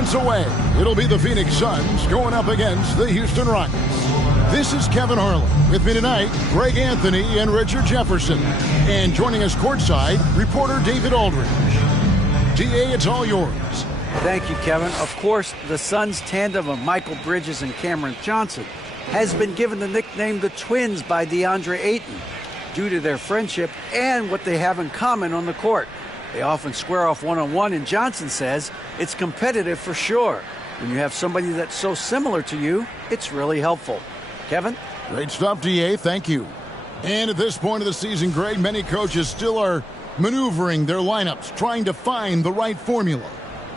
sequence away. It'll be the Phoenix Suns going up against the Houston Rockets. This is Kevin Harlan. With me tonight, Greg Anthony and Richard Jefferson. And joining us courtside, reporter David Aldridge. DA, it's all yours. Thank you, Kevin. Of course, the Suns tandem of Michael Bridges and Cameron Johnson has been given the nickname the Twins by DeAndre Ayton due to their friendship and what they have in common on the court. They often square off one-on-one, and Johnson says it's competitive for sure. When you have somebody that's so similar to you, it's really helpful. Kevin? Great stuff, DA. Thank you. And at this point of the season, Greg, many coaches still are maneuvering their lineups, trying to find the right formula.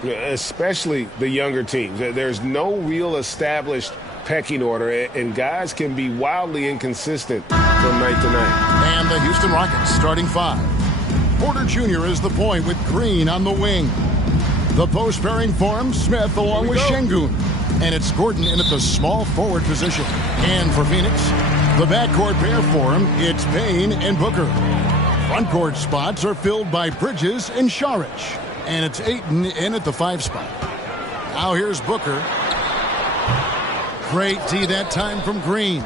Especially the younger teams. There's no real established pecking order, and guys can be wildly inconsistent from night to night. And the Houston Rockets starting five. Porter Jr. is the point with Green on the wing. The post pairing for him, Smith along with Şengün. And it's Gordon in at the small forward position. And for Phoenix, the backcourt pair for him, it's Payne and Booker. Frontcourt spots are filled by Bridges and Saric. And it's Ayton in at the 5 spot. Now here's Booker. Great D that time from Green.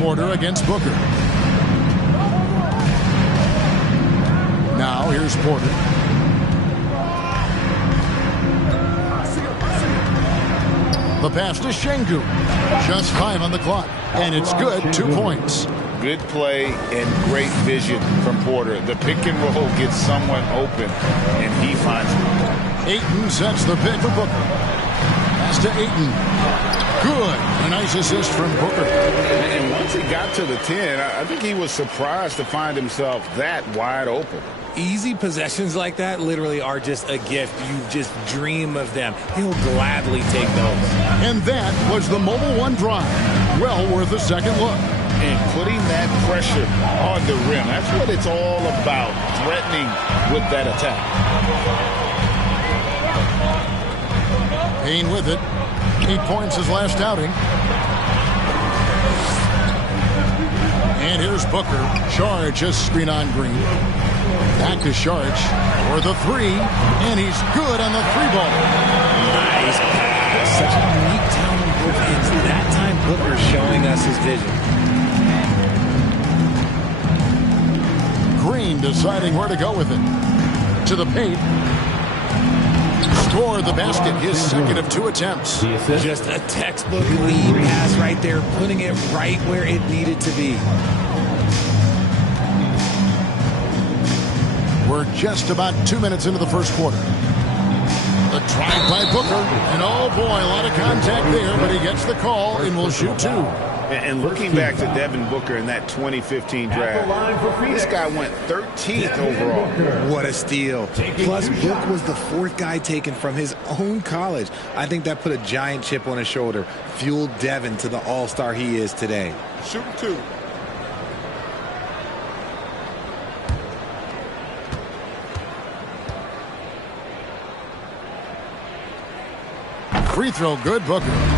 Porter against Booker. Now here's Porter. The pass to Şengün. Just 5 on the clock. And it's good, 2 points. Good play and great vision from Porter. The pick and roll gets someone open, and he finds it. Ayton sets the pick for Booker. Pass to Ayton. Good. A nice assist from Booker. And once he got to the 10, I think he was surprised to find himself that wide open. Easy possessions like that literally are just a gift. You just dream of them. He'll gladly take those. And that was the Mobile One drive. Well worth a second look. And putting that pressure on the rim. That's what it's all about, threatening with that attack. Payne with it. 8 points his last outing. And here's Booker. Saric just screen on Green. Back to Saric for the 3. And he's good on the 3-ball. Nice pass. Such a neat talent on both ends. That time Booker showing us his vision. Green deciding where to go with it. To the paint. Score the basket, his second of 2 attempts. Just a textbook lead pass right there, putting it right where it needed to be. We're just about 2 minutes into the first quarter. The drive by Booker. And oh boy, a lot of contact there, but he gets the call and will shoot 2. And looking back to Devin Booker in that 2015 draft, this guy went 13th overall. What a steal. Plus, Book was the 4th guy taken from his own college. I think that put a giant chip on his shoulder, fueled Devin to the all-star he is today. Shoot 2. Free throw good, Booker.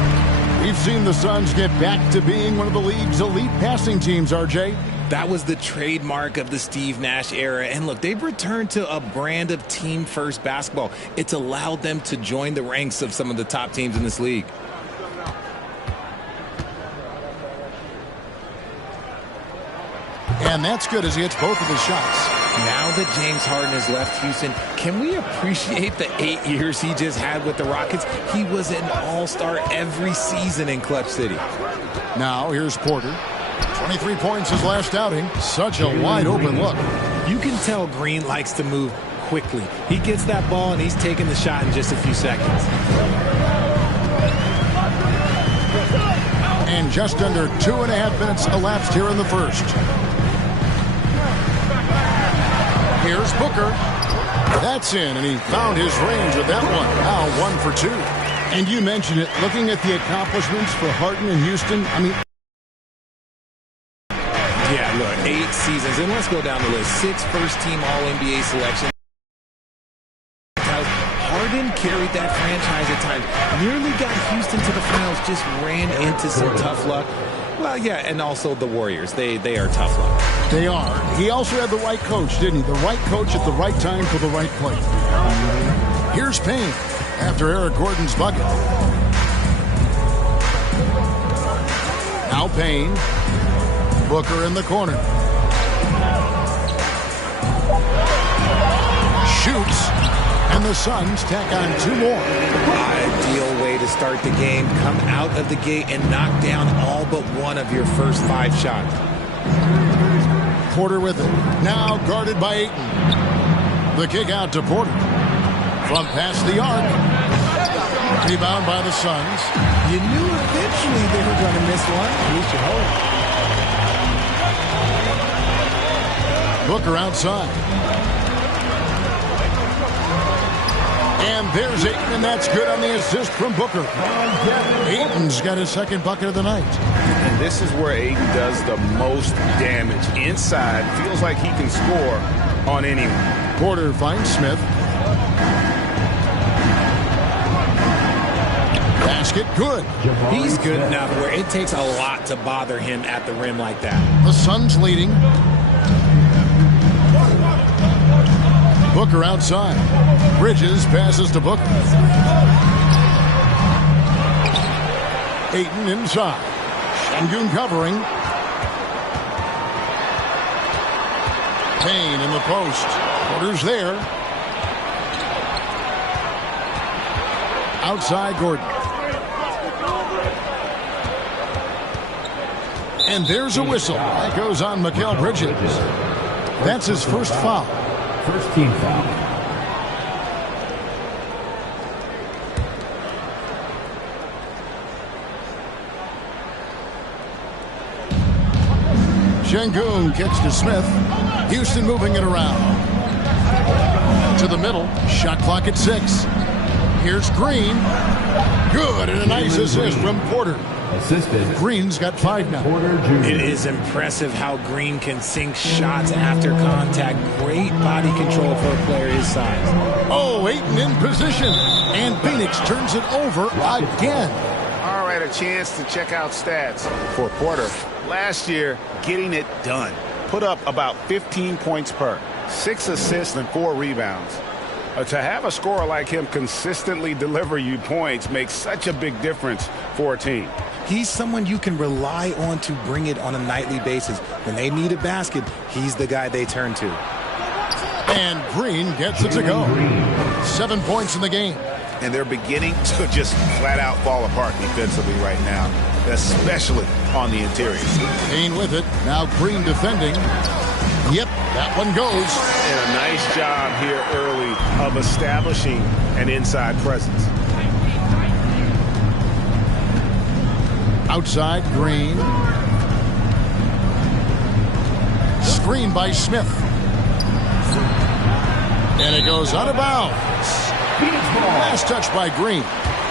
We've seen the Suns get back to being one of the league's elite passing teams, RJ. That was the trademark of the Steve Nash era. And look, they've returned to a brand of team-first basketball. It's allowed them to join the ranks of some of the top teams in this league. And that's good as he hits both of his shots. Now that James Harden has left Houston, can we appreciate the 8 years he just had with the Rockets? He was an all-star every season in Clutch City. Now here's Porter. 23 points his last outing. Such a wide-open look. You can tell Green likes to move quickly. He gets that ball, and he's taking the shot in just a few seconds. And just under 2.5 minutes elapsed here in the first. Here's Booker. That's in, and he found his range with that one. Now 1 for 2. And you mentioned it, looking at the accomplishments for Harden and Houston, I mean... Yeah, look, 8 seasons, and let's go down the list. 6 first-team All-NBA selections. Harden carried that franchise at times. Nearly got Houston to the finals, just ran into some tough luck. Well, yeah, and also the Warriors. They are tough luck. They are. He also had the right coach, didn't he? The right coach at the right time for the right play. Here's Payne after Eric Gordon's bucket. Now Payne. Booker in the corner. Shoots. And the Suns tack on 2 more. Ideal way to start the game. Come out of the gate and knock down all but one of your first 5 shots. Porter with it. Now guarded by Ayton. The kick out to Porter. From past the arc. Rebound by the Suns. You knew eventually they were going to miss one. You should hope. Booker outside. And there's Ayton, and that's good on the assist from Booker. Ayton's got his 2nd bucket of the night. And this is where Ayton does the most damage. Inside, feels like he can score on anyone. Porter finds Smith. Basket good. He's good enough where it takes a lot to bother him at the rim like that. The Suns leading. Booker outside. Bridges passes to Booker. Ayton inside. Şengün covering. Payne in the post. Porter's there. Outside Gordon. And there's a whistle. That goes on Mikal Bridges. That's his first foul. First team foul. Şengün gets to Smith. Houston moving it around. To the middle. Shot clock at 6. Here's Green. Good, and a nice assist from Porter. Assisted. Green's got 5 now. Porter Jr. It is impressive how Green can sink shots after contact. Great body control for a player his size. Oh, Ayton in position. And Phoenix turns it over again. All right, a chance to check out stats for Porter. Last year, getting it done. Put up about 15 points per. 6 assists and 4 rebounds. To have a scorer like him consistently deliver you points makes such a big difference for a team. He's someone you can rely on to bring it on a nightly basis. When they need a basket, he's the guy they turn to. And Green gets it to go. 7 points in the game. And they're beginning to just flat out fall apart defensively right now, especially on the interior. Payne with it. Now Green defending. Yep, that one goes. And a nice job here early of establishing an inside presence. Outside, Green. Screen by Smith. And it goes out of bounds. Last touch by Green.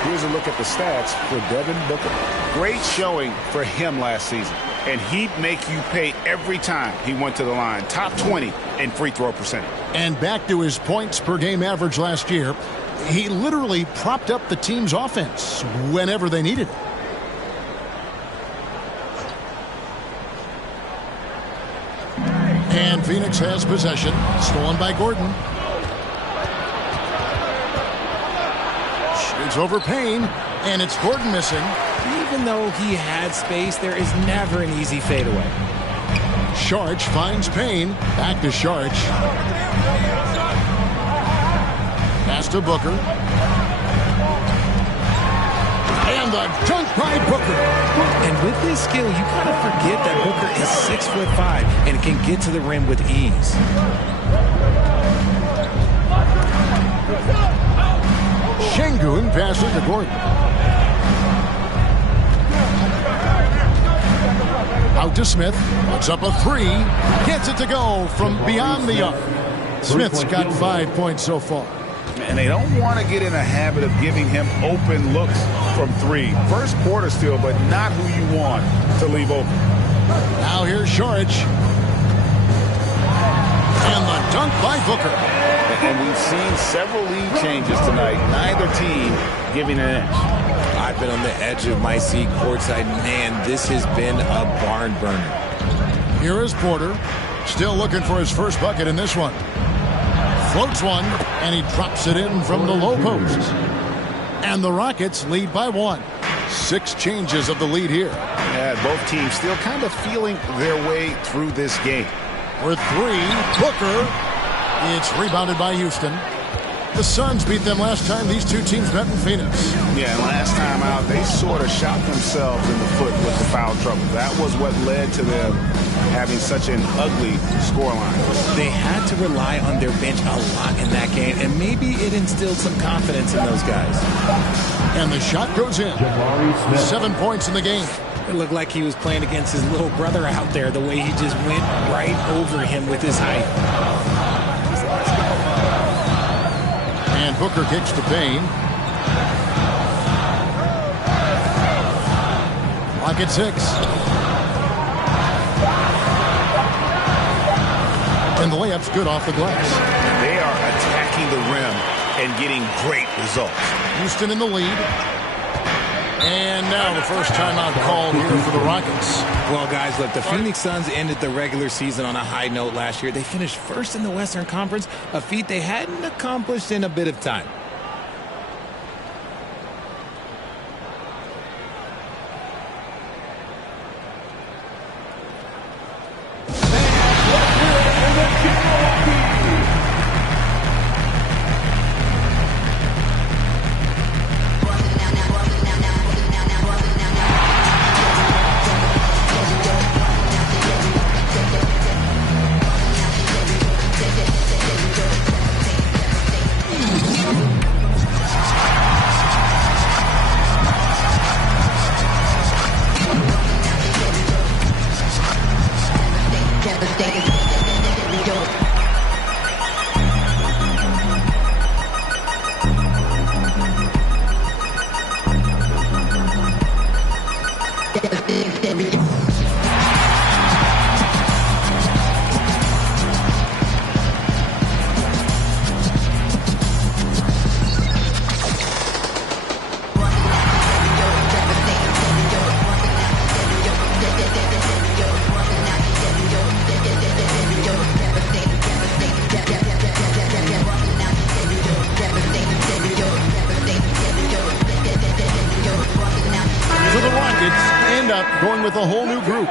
Here's a look at the stats for Devin Booker. Great showing for him last season. And he'd make you pay every time he went to the line. Top 20 in free throw percentage. And back to his points per game average last year. He literally propped up the team's offense whenever they needed it. And Phoenix has possession. Stolen by Gordon. Shoots over Payne. And it's Gordon missing. Even though he had space, there is never an easy fadeaway. Sharch finds Payne. Back to Sharch. Pass to Booker. And the dunk by Booker. And with his skill, you kind of forget that Booker is 6'5" and can get to the rim with ease. Şengün passes to Gordon. Out to Smith. Puts up a 3. Gets it to go from beyond the arc. Smith's got 5 points so far. And they don't want to get in a habit of giving him open looks from 3. First quarter still, but not who you want to leave open. Now here's Sharch. And the dunk by Booker. And we've seen several lead changes tonight. Neither team giving an edge. I've been on the edge of my seat courtside. Man, this has been a barn burner. Here is Porter. Still looking for his first bucket in this one. Floats one, and he drops it in from the low post. And the Rockets lead by 1. 6 changes of the lead here. Yeah, both teams still kind of feeling their way through this game. For 3, Booker. It's rebounded by Houston. The Suns beat them last time these two teams met in Phoenix. Yeah, and last time out, they sort of shot themselves in the foot with the foul trouble. That was what led to them having such an ugly scoreline. They had to rely on their bench a lot in that game, and maybe it instilled some confidence in those guys. And the shot goes in. 7 points in the game. It looked like he was playing against his little brother out there, the way he just went right over him with his height. And Booker kicks to Payne. Clock at 6. And the layup's good off the glass. They are attacking the rim and getting great results. Houston in the lead. And now the first timeout called here for the Rockets. Well, guys, look, the Phoenix Suns ended the regular season on a high note last year. They finished first in the Western Conference, a feat they hadn't accomplished in a bit of time. Going with a whole new group.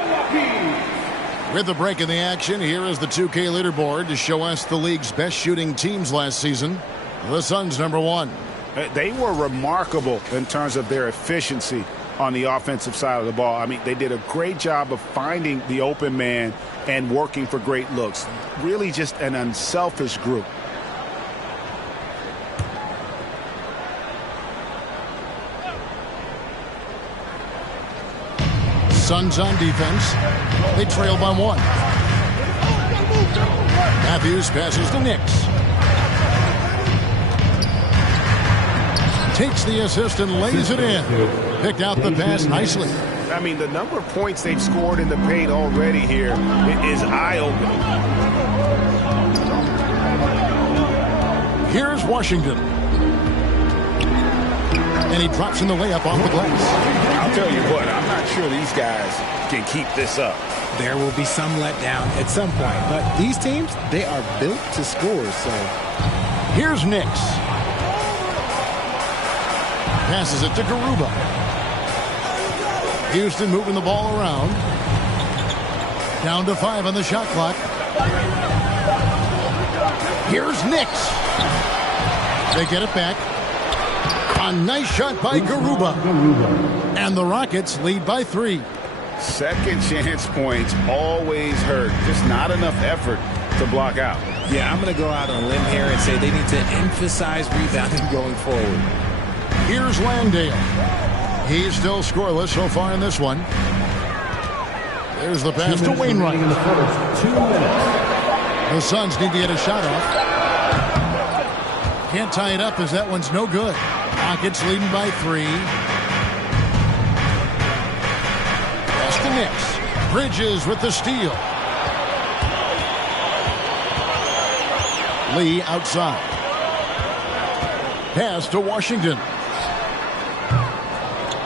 With the break in the action, here is the 2K leaderboard to show us the league's best shooting teams last season. The Suns #1. They were remarkable in terms of their efficiency on the offensive side of the ball. I mean, they did a great job of finding the open man and working for great looks. Really just an unselfish group. Suns on defense. They trail by 1. Matthews passes to Nix. Takes the assist and lays it in. Picked out the pass nicely. I mean, the number of points they've scored in the paint already here is eye-opening. Here's Washington. And he drops in the layup off the glass. I'll tell you what, I'm not sure these guys can keep this up. There will be some letdown at some point, but these teams, they are built to score, so. Here's Nix. Passes it to Garuba. Houston moving the ball around. Down to 5 on the shot clock. Here's Nix. They get it back. A nice shot by Garuba. And the Rockets lead by 3. Second chance points always hurt. Just not enough effort to block out. Yeah, I'm going to go out on a limb here and say they need to emphasize rebounding going forward. Here's Landale. He's still scoreless so far in this one. There's the pass to Wainwright. 2 minutes. The Suns need to get a shot off. Can't tie it up as that one's no good. Rockets leading by 3. Pass to Nix. Bridges with the steal. Lee outside. Pass to Washington.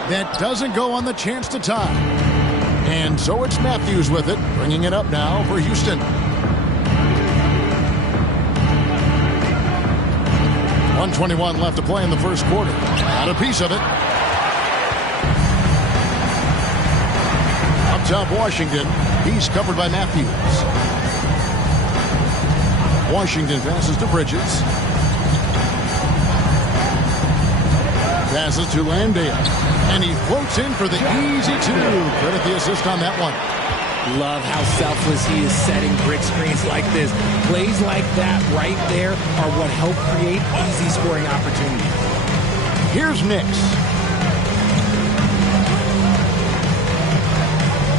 That doesn't go on the chance to tie. And so it's Matthews with it, bringing it up now for Houston. 1:21 left to play in the first quarter. Got a piece of it. Up top, Washington. He's covered by Matthews. Washington passes to Bridges. Passes to Landale. And he floats in for the easy two. Credit the assist on that one. Love how selfless he is setting brick screens like this. Plays like that right there are what help create easy scoring opportunities. Here's Nix.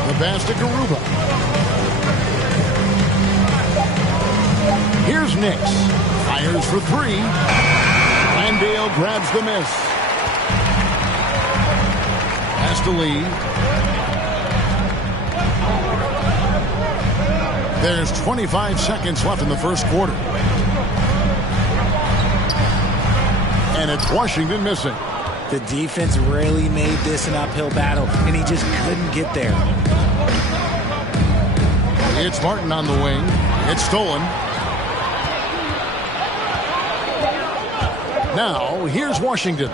The pass to Garuba. Here's Nix. Fires for three. Landale grabs the miss. Pass to Lee. There's 25 seconds left in the first quarter. And it's Washington missing. The defense really made this an uphill battle, and he just couldn't get there. It's Martin on the wing. It's stolen. Now, here's Washington.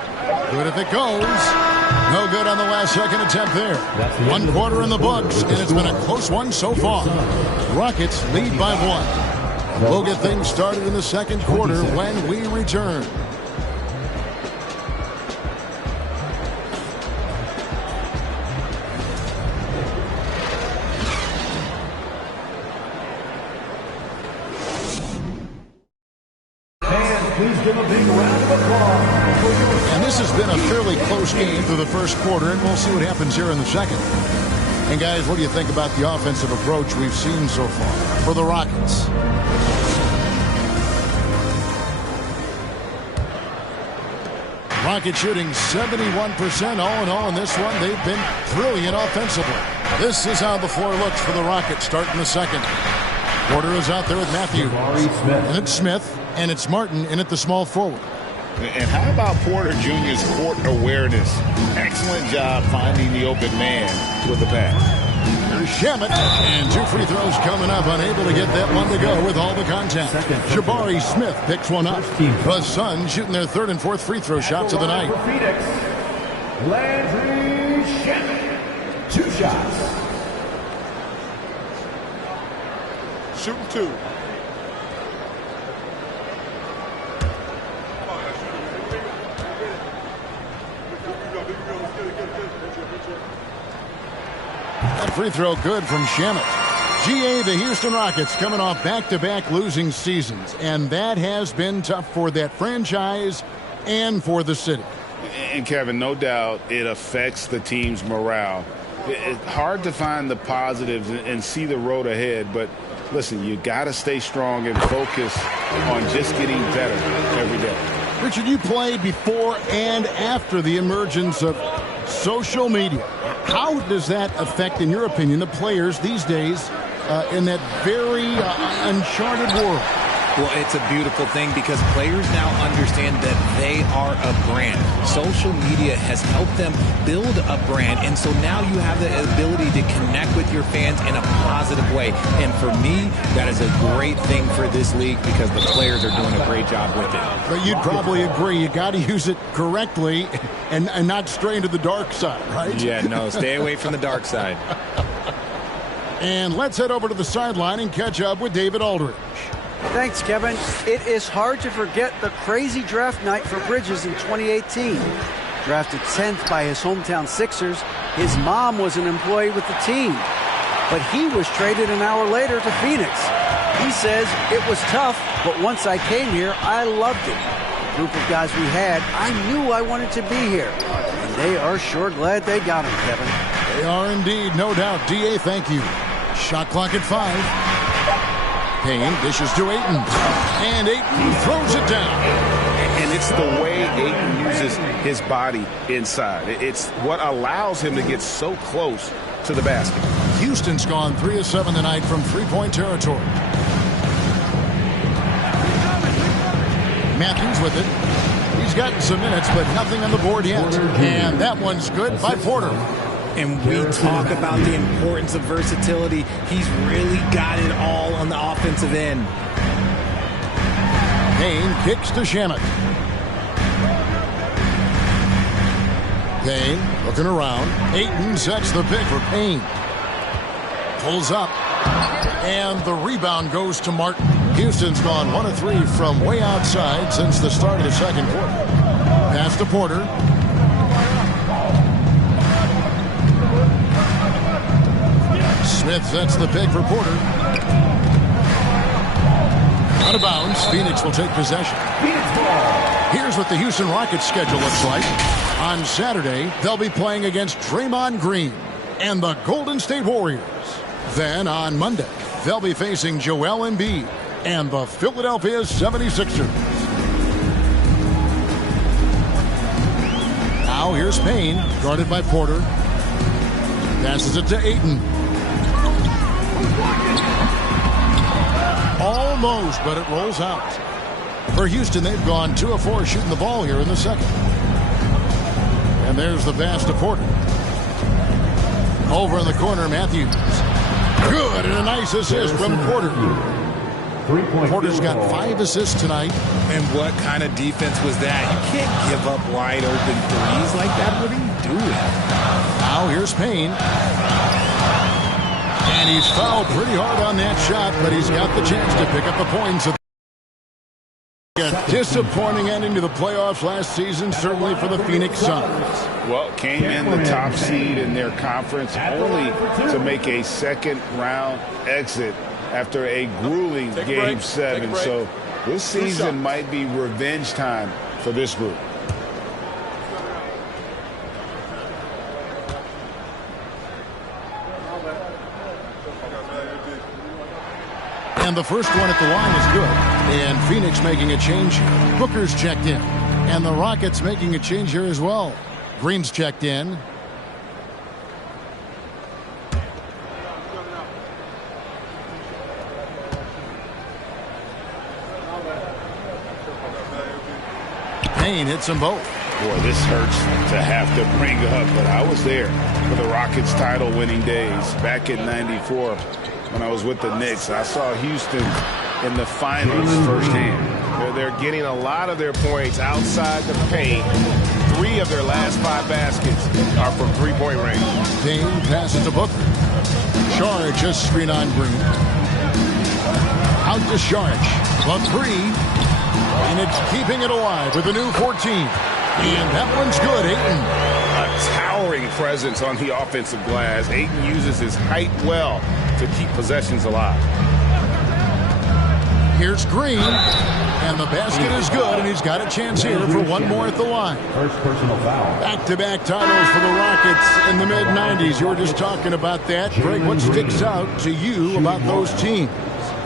Good if it goes. No good on the last second attempt there. 1 quarter in the books, and it's been a close one so far. Rockets lead by 1. We'll get things started in the second quarter when we return. Please give a big round of applause. And this has been a fairly close game through the first quarter, and we'll see what happens here in the second. And guys, what do you think about the offensive approach we've seen so far for the Rockets? Rockets shooting 71% all in all in this one. They've been brilliant offensively. This is how the floor looks for the Rockets starting the second. Porter is out there with Matthews. And it's Smith. And it's Martin in at the small forward. And how about Porter Jr.'s court awareness? Excellent job finding the open man with the pass. There's Shamet. And 2 free throws coming up. Unable to get that one to go with all the contact. Jabari Smith picks one up. The Suns shooting their 3rd and 4th free throw shots of the night. Landry Shamet. 2 shots. Shooting 2. That free throw good from Shamet. GA, the Houston Rockets coming off back-to-back losing seasons, and that has been tough for that franchise and for the city. And Kevin, no doubt it affects the team's morale. It's hard to find the positives and see the road ahead, but listen, you got to stay strong and focus on just getting better every day. Richard, you played before and after the emergence of social media. How does that affect, in your opinion, the players these days in that very uncharted world? Well, it's a beautiful thing because players now understand that they are a brand. Social media has helped them build a brand, and so now you have the ability to connect with your fans in a positive way. And for me, that is a great thing for this league because the players are doing a great job with it. But you'd probably agree you got to use it correctly and not stray into the dark side, right? Yeah, no, stay away from the dark side. And let's head over to the sideline and catch up with David Aldridge. Thanks, Kevin. It is hard to forget the crazy draft night for Bridges in 2018. Drafted 10th by his hometown Sixers, his mom was an employee with the team. But he was traded an hour later to Phoenix. He says, it was tough, but once I came here, I loved it. The group of guys we had, I knew I wanted to be here. And they are sure glad they got him, Kevin. They are indeed, no doubt. D.A., thank you. Shot clock at 5. Payne dishes to Ayton. And Ayton throws it down. And it's the way Ayton uses his body inside. It's what allows him to get so close to the basket. Houston's gone 3 of 7 tonight from three-point territory. Matthews with it. He's gotten some minutes, but nothing on the board yet. And that one's good by Porter. And we talk about the importance of versatility. He's really got it all on the offensive end. Payne kicks to Shamet. Payne looking around. Ayton sets the pick for Payne. Pulls up. And the rebound goes to Martin. Houston's gone 1 of 3 from way outside since the start of the second quarter. Pass to Porter. Smith sets the pick for Porter. Out of bounds. Phoenix will take possession. Here's what the Houston Rockets schedule looks like. On Saturday, they'll be playing against Draymond Green and the Golden State Warriors. Then on Monday, they'll be facing Joel Embiid and the Philadelphia 76ers. Now here's Payne, guarded by Porter. Passes it to Ayton. Almost, but it rolls out. For Houston, they've gone 2 of 4 shooting the ball here in the second. And there's the pass to Porter. Over in the corner, Matthews. Good, and a nice assist from Porter. Porter's got 5 assists tonight. And what kind of defense was that? You can't give up wide open threes like that. What are you doing? Now here's Payne. And he's fouled pretty hard on that shot, but he's got the chance to pick up the points. A disappointing ending to the playoffs last season, certainly for the Phoenix Suns. Well, came in the top seed in their conference only to make a second-round exit after a grueling Game 7. So this season might be revenge time for this group. And the first one at the line is good. And Phoenix making a change here. Booker's checked in. And the Rockets making a change here as well. Green's checked in. Payne hits them both. Boy, this hurts to have to bring up, but I was there for the Rockets title-winning days back in '94 when I was with the Knicks. I saw Houston in the finals firsthand. They're getting a lot of their points outside the paint. 3 of their last 5 baskets are from three-point range. Payne passes to Booker. Saric just screen on Green. Out to Saric. The 3. And it's keeping it alive with a new 14. And that one's good. Ayton. A towering presence on the offensive glass. Ayton uses his height well to keep possessions alive. Here's Green. And the basket is good, and he's got a chance here for one more at the line. First personal foul. Back-to-back titles for the Rockets in the mid-'90s. You were just talking about that. Greg, what sticks out to you about those teams?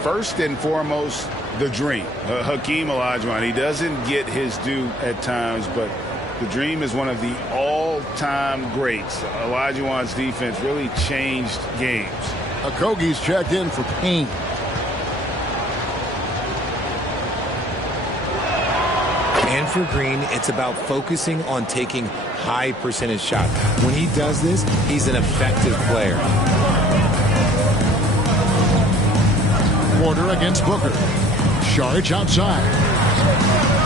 First and foremost, the dream. Hakeem Olajuwon, he doesn't get his due at times, but the dream is one of the all-time greats. Olajuwon's defense really changed games. Okogie's checked in for Payne. And for Green, it's about focusing on taking high percentage shots. When he does this, he's an effective player. Porter against Booker. Saric outside.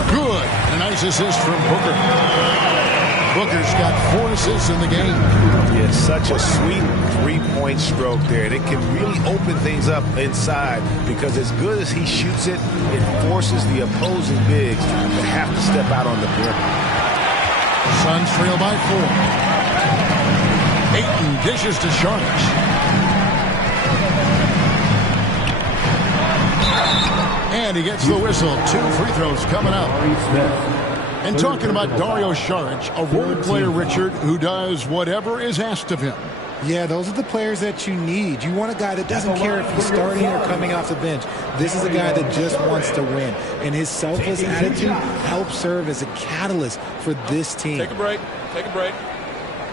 Good. A nice assist from Booker. Booker's got 4 assists in the game. Yeah, such a sweet three-point stroke there. And it can really open things up inside because as good as he shoots it, it forces the opposing bigs to have to step out on the perimeter. Suns trail by 4. Ayton dishes to Saric. And he gets the whistle. 2 free throws coming up. And talking about Dario Saric, a role player, Richard, who does whatever is asked of him. Yeah, those are the players that you need. You want a guy that doesn't care if he's starting or coming off the bench. This is a guy that just wants to win. And his selfless attitude helps serve as a catalyst for this team. Take a break. Take a break.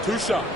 2 shots.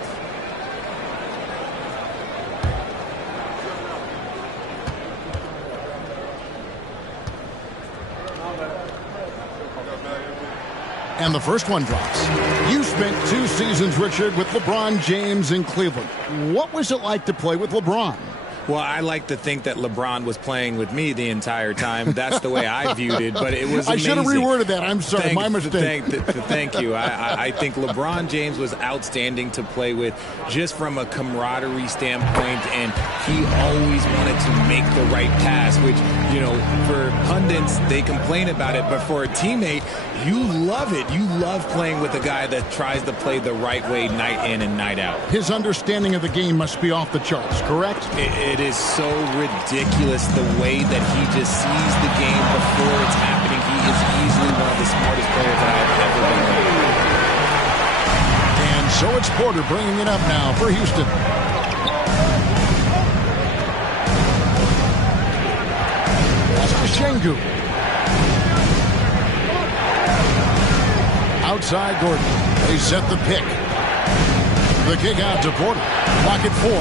And the first one drops. You spent 2 seasons, Richard, with LeBron James in Cleveland. What was it like to play with LeBron? Well, I like to think that LeBron was playing with me the entire time. That's the way I viewed it, but it was amazing. I should have reworded that. I'm sorry. My mistake. Thank you. I think LeBron James was outstanding to play with just from a camaraderie standpoint, and he always wanted to make the right pass, which, you know, for pundits, they complain about it, but for a teammate, you love it. You love playing with a guy that tries to play the right way night in and night out. His understanding of the game must be off the charts, correct? It is so ridiculous the way that he just sees the game before it's happening. He is easily one of the smartest players that I've ever been around. And so it's Porter bringing it up now for Houston. That's to Şengün. Outside Gordon. They set the pick. The kick out to Porter. Clock at 4.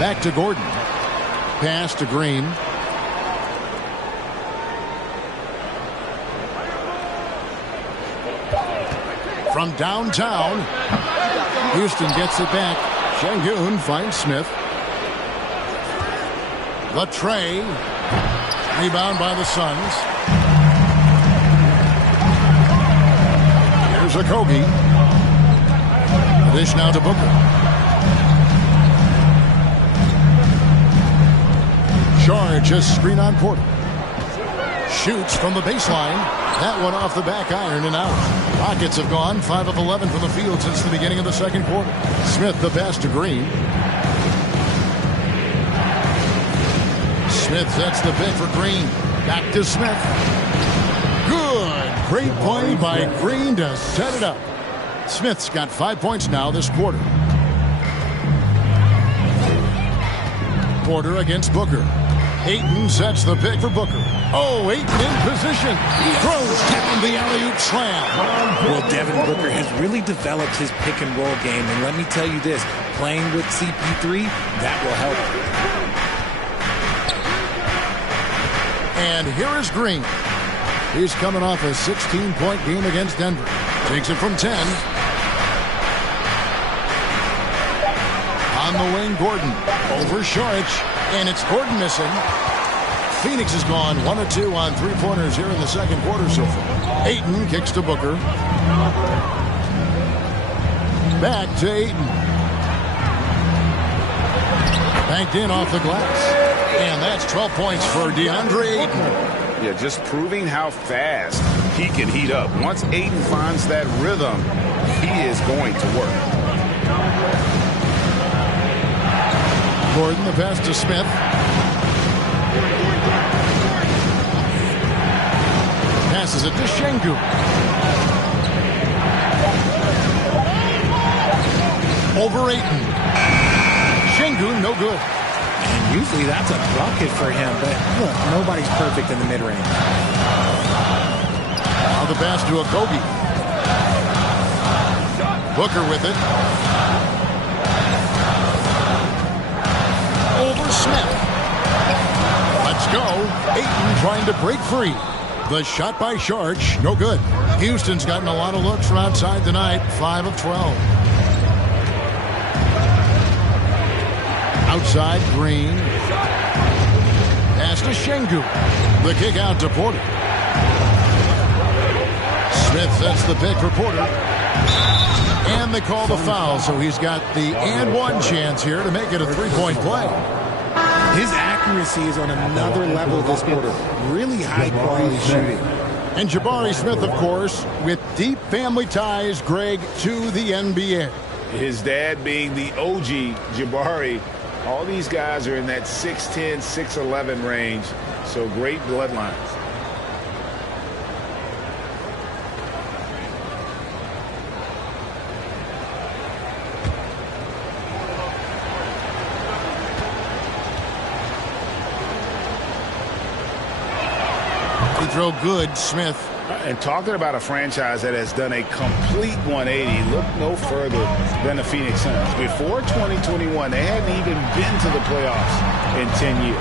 Back to Gordon. Pass to Green. From downtown, Houston gets it back. Şengün finds Smith. Latre. Rebound by the Suns. Here's Okogie. Dish now to Booker. Charge a screen on Porter. Shoots from the baseline. That one off the back iron and out. Rockets have gone 5 of 11 from the field since the beginning of the second quarter. Smith the pass to Green. Smith sets the pick for Green. Back to Smith. Good. Great play by Green to set it up. Smith's got 5 points now this quarter. Porter against Booker. Ayton sets the pick for Booker. Oh, Ayton in position. He throws down the alley-oop slam. Well, Devin Booker has really developed his pick-and-roll game, and let me tell you this, playing with CP3, that will help. And here is Green. He's coming off a 16-point game against Denver. Takes it from 10. On the wing, Gordon. Over Šarić. And it's Gordon missing. Phoenix has gone 1 of 2 on three-pointers here in the second quarter so far. Ayton kicks to Booker. Back to Ayton. Banked in off the glass. And that's 12 points for DeAndre Ayton. Yeah, just proving how fast he can heat up. Once Ayton finds that rhythm, he is going to work. Gordon, the pass to Smith. Passes it to Şengün. Over Ayton. Şengün, no good. And usually that's a bucket for him, but look, nobody's perfect in the mid-range. Now the pass to Okogie. Booker with it. Over Smith. Let's go. Ayton trying to break free. The shot by Šarić, no good. Houston's gotten a lot of looks from outside tonight, 5 of 12. Outside, Green. Pass to Şengün. The kick out to Porter. Smith sets the pick for Porter. And they call the foul, so he's got the and one chance here to make it a three-point play. His accuracy is on another level this quarter. Really high-quality shooting. And Jabari Smith, of course, with deep family ties, Greg, to the NBA. His dad being the OG Jabari. All these guys are in that 6'10", 6'11" range, so great bloodlines. Throw good, Smith. And talking about a franchise that has done a complete 180, look no further than the Phoenix Suns. Before 2021, they hadn't even been to the playoffs in 10 years.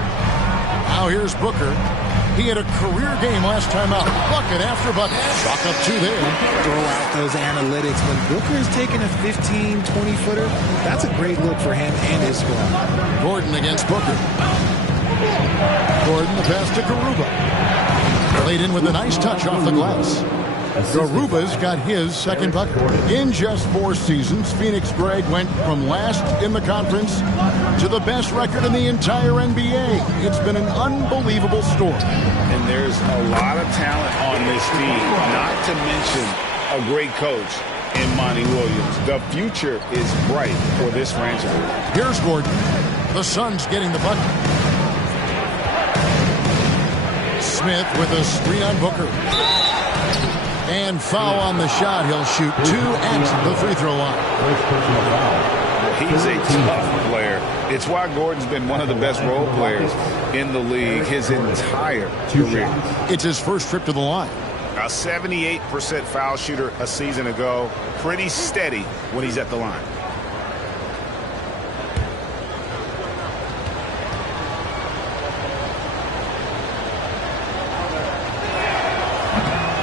Now here's Booker. He had a career game last time out. Bucket after bucket. Chalk up 2 there. Throw out those analytics. When Booker is taking a 15, 20-footer, that's a great look for him and his squad. Gordon against Booker. Gordon, the pass to Garuba. Played in with a nice touch off the glass. Garuba's got his second bucket. In just 4 seasons, Phoenix Greg went from last in the conference to the best record in the entire NBA. It's been an unbelievable story. And there's a lot of talent on this team, not to mention a great coach in Monty Williams. The future is bright for this franchise. Here's Gordon. The Suns getting the bucket. Smith with a screen on Booker. And foul on the shot. He'll shoot 2 at the free throw line. He's a tough player. It's why Gordon's been one of the best role players in the league his entire career. It's his first trip to the line. A 78% foul shooter a season ago. Pretty steady when he's at the line.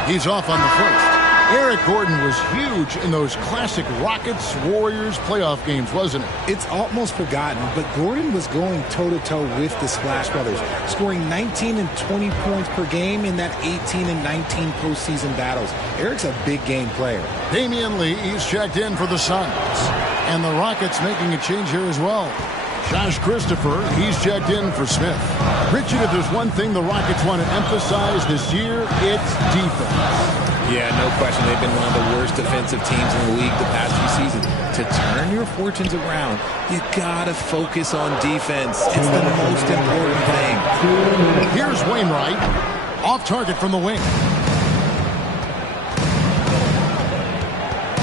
He's off on the first. Eric Gordon was huge in those classic Rockets-Warriors playoff games, wasn't it? It's almost forgotten, but Gordon was going toe-to-toe with the Splash Brothers, scoring 19 and 20 points per game in that 18 and 19 postseason battles. Eric's a big game player. Damian Lee, he's checked in for the Suns. And the Rockets making a change here as well. Josh Christopher, he's checked in for Smith. Richard, if there's one thing the Rockets want to emphasize this year, it's defense. Yeah, no question. They've been one of the worst defensive teams in the league the past few seasons. To turn your fortunes around, you gotta focus on defense. It's the most important thing. Here's Wainwright, off target from the wing.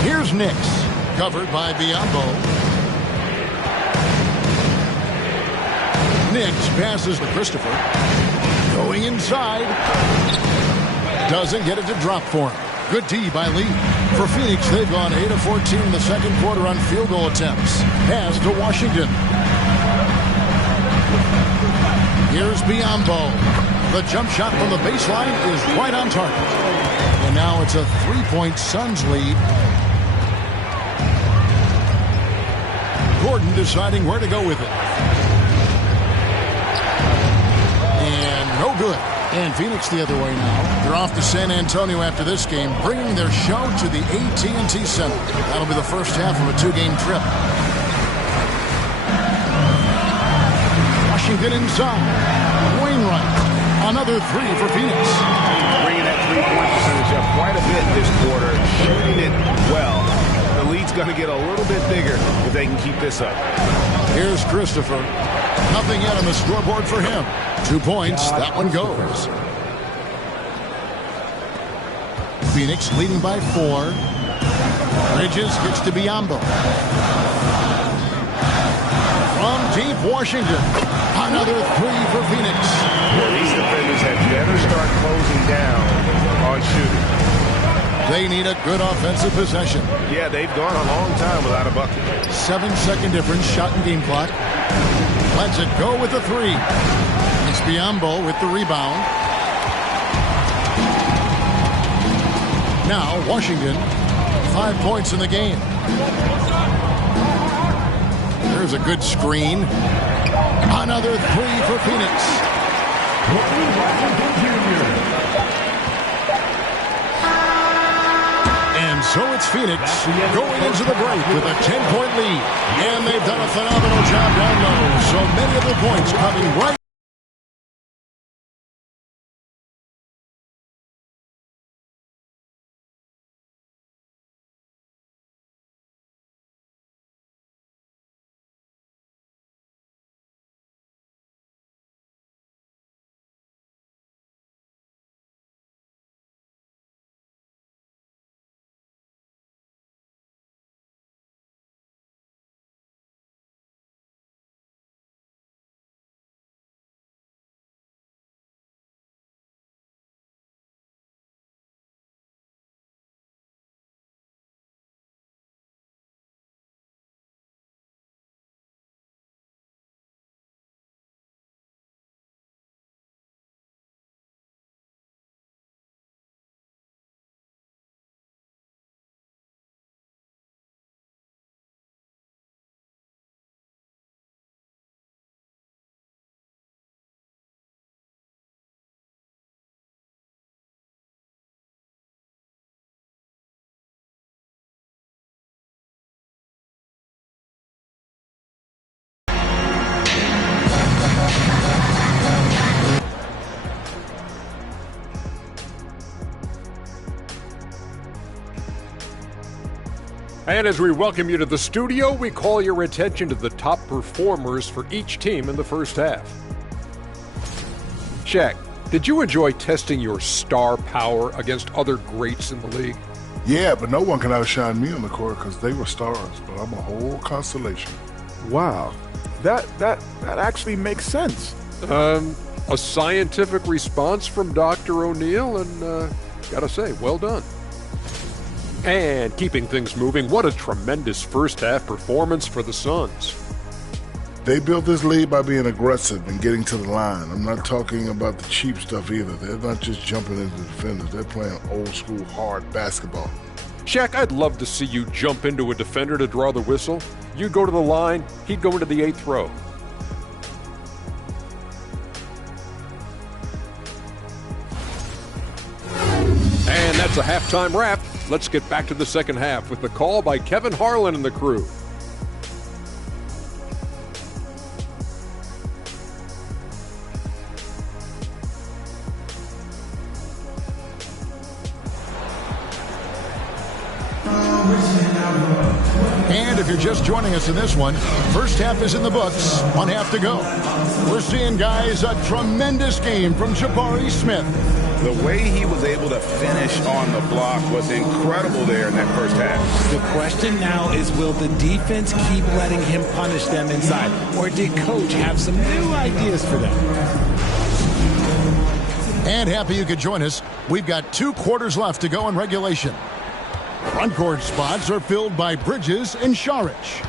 Here's Nix, covered by Biyombo. Nix passes to Christopher. Going inside. Doesn't get it to drop for him. Good D by Lee. For Phoenix, they've gone 8 of 14 in the second quarter on field goal attempts. Pass to Washington. Here's Biyombo. The jump shot from the baseline is right on target. And now it's a 3-point Suns lead. Gordon deciding where to go with it. And no good. And Phoenix the other way now. They're off to San Antonio after this game, bringing their show to the AT&T Center. That'll be the first half of a 2-game trip. Washington inside. Wainwright. Another 3 for Phoenix. Bringing that three-point percentage up quite a bit this quarter. Shooting it well. The lead's going to get a little bit bigger if they can keep this up. Here's Christopher. Nothing yet on the scoreboard for him. 2 points. That one goes. Phoenix leading by 4. Bridges gets to Biyombo. From deep Washington. Another 3 for Phoenix. Well, these defenders had better start closing down on shooting. They need a good offensive possession. Yeah, they've gone a long time without a bucket. 7-second difference, shot and game clock. Lets it go with the 3. It's Biyombo with the rebound. Now, Washington, 5 points in the game. There's a good screen. Another 3 for Phoenix. And so it's Phoenix going into the break with a 10-point lead. And they've done a phenomenal job down low. So many of the points coming right And as we welcome you to the studio, we call your attention to the top performers for each team in the first half. Shaq, did you enjoy testing your star power against other greats in the league? Yeah, but no one can outshine me on the court because they were stars, but I'm a whole constellation. Wow, that actually makes sense. A scientific response from Dr. O'Neill, and gotta say, well done. And keeping things moving, what a tremendous first half performance for the Suns. They built this lead by being aggressive and getting to the line. I'm not talking about the cheap stuff either. They're not just jumping into the defenders. They're playing old school hard basketball. Shaq, I'd love to see you jump into a defender to draw the whistle. You'd go to the line, he'd go into the 8th row. And that's a halftime wrap. Let's get back to the second half with the call by Kevin Harlan and the crew. And if you're just joining us in this one, first half is in the books, 1 half to go. We're seeing, guys, a tremendous game from Jabari Smith. The way he was able to finish on the block was incredible there in that first half. The question now is, will the defense keep letting him punish them inside, or did Coach have some new ideas for them? And happy you could join us. We've got 2 quarters left to go in regulation. Front court spots are filled by Bridges and Saric.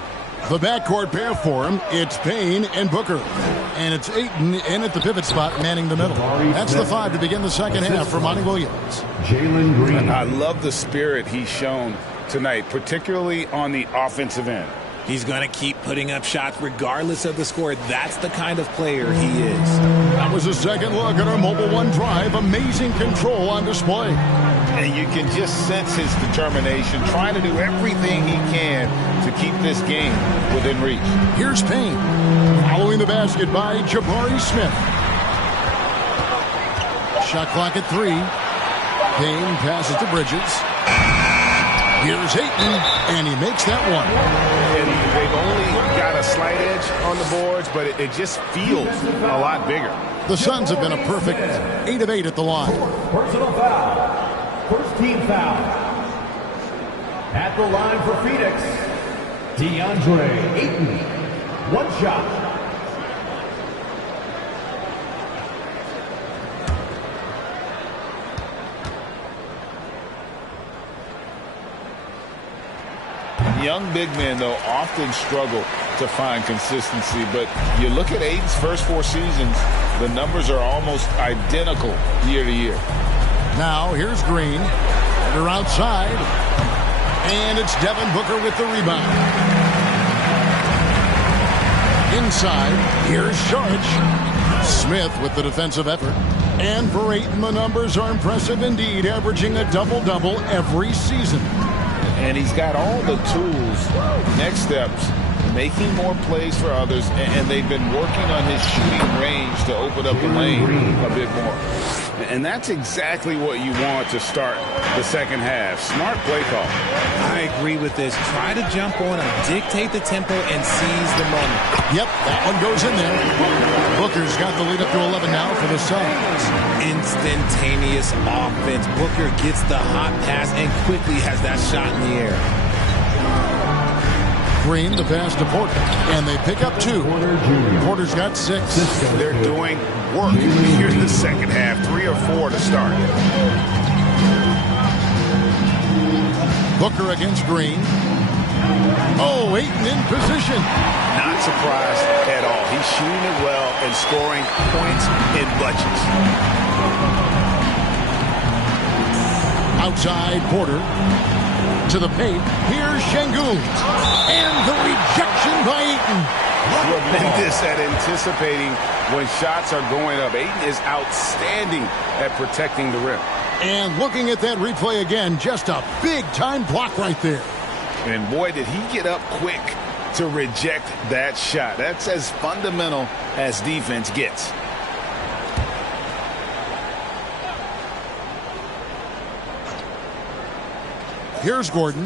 The backcourt pair for him, it's Payne and Booker. And it's Ayton in at the pivot spot, manning the middle. That's the 5 to begin the second half for Monty Williams. Jalen Green. And I love the spirit he's shown tonight, particularly on the offensive end. He's going to keep putting up shots regardless of the score. That's the kind of player he is. That was a second look at our Mobile One drive. Amazing control on display. And you can just sense his determination, trying to do everything he can to keep this game within reach. Here's Payne. Following the basket by Jabari Smith. Shot clock at 3. Payne passes to Bridges. Here's Ayton, and he makes that one. And they've only got a slight edge on the boards, but it just feels a lot bigger. The Suns have been a perfect 8 of 8 at the line. Personal foul. First team foul. At the line for Phoenix, DeAndre Ayton. 1 shot. Young big men, though, often struggle to find consistency. But you look at Ayton's first 4 seasons, the numbers are almost identical year to year. Now, here's Green. They're outside. And it's Devin Booker with the rebound. Inside, here's Saric. Smith with the defensive effort. And for Ayton, the numbers are impressive indeed, averaging a double-double every season. And he's got all the tools. Next steps, making more plays for others, and they've been working on his shooting range to open up the lane a bit more. And that's exactly what you want to start the second half. Smart play call. I agree with this. Try to jump on him, dictate the tempo, and seize the moment. Yep, that one goes in there. Booker's got the lead up to 11 now for the Suns. Instantaneous offense. Booker gets the hot pass and quickly has that shot in the air. Green, the pass to Porter, and they pick up 2. Porter's got 6. They're doing work here in the second half. 3 or 4 to start. Booker against Green. Oh, Ayton in position. Not surprised at all. He's shooting it well and scoring points in bunches. Outside, Porter. To the paint. Here's Şengün. And the rejection by Ayton. Tremendous at anticipating when shots are going up. Ayton is outstanding at protecting the rim. And looking at that replay again, just a big-time block right there. And boy, did he get up quick to reject that shot. That's as fundamental as defense gets. Here's Gordon.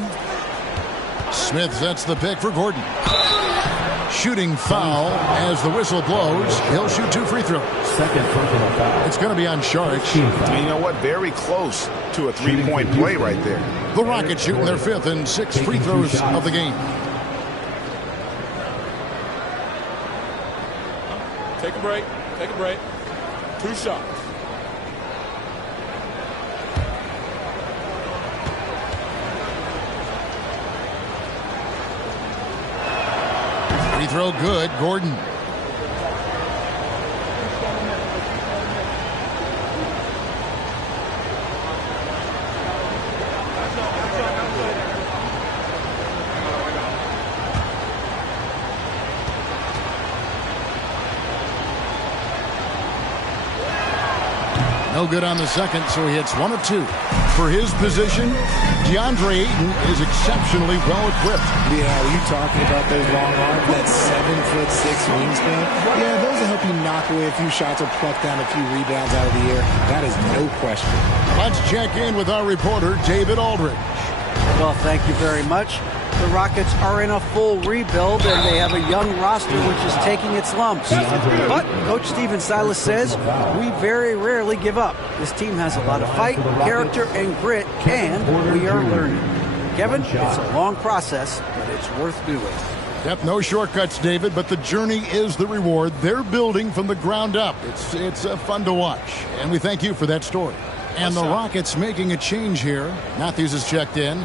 Smith sets the pick for Gordon. Shooting foul as the whistle blows. He'll shoot 2 free throws. Second personal foul. It's going to be on Sharks. And you know what? Very close to a 3-point play right there. The Rockets shooting their 5th and 6th free throws of the game. Take a break. Take a break. 2 shots. Free throw good. Gordon. No good on the second, so he hits 1 of 2. For his position, DeAndre Ayton is exceptionally well equipped. Yeah, you talking about those long arms, that 7'6" wingspan? Yeah, those will help you knock away a few shots or pluck down a few rebounds out of the air. That is no question. Let's check in with our reporter, David Aldridge. Well, thank you very much. The Rockets are in a full rebuild, and they have a young roster which is taking its lumps. But Coach Stephen Silas says, we very rarely give up. This team has a lot of fight, character, and grit, and we are learning. Kevin, it's a long process, but it's worth doing. Yep, no shortcuts, David, but the journey is the reward. They're building from the ground up. It's fun to watch, and we thank you for that story. And the Rockets making a change here. Matthews is checked in.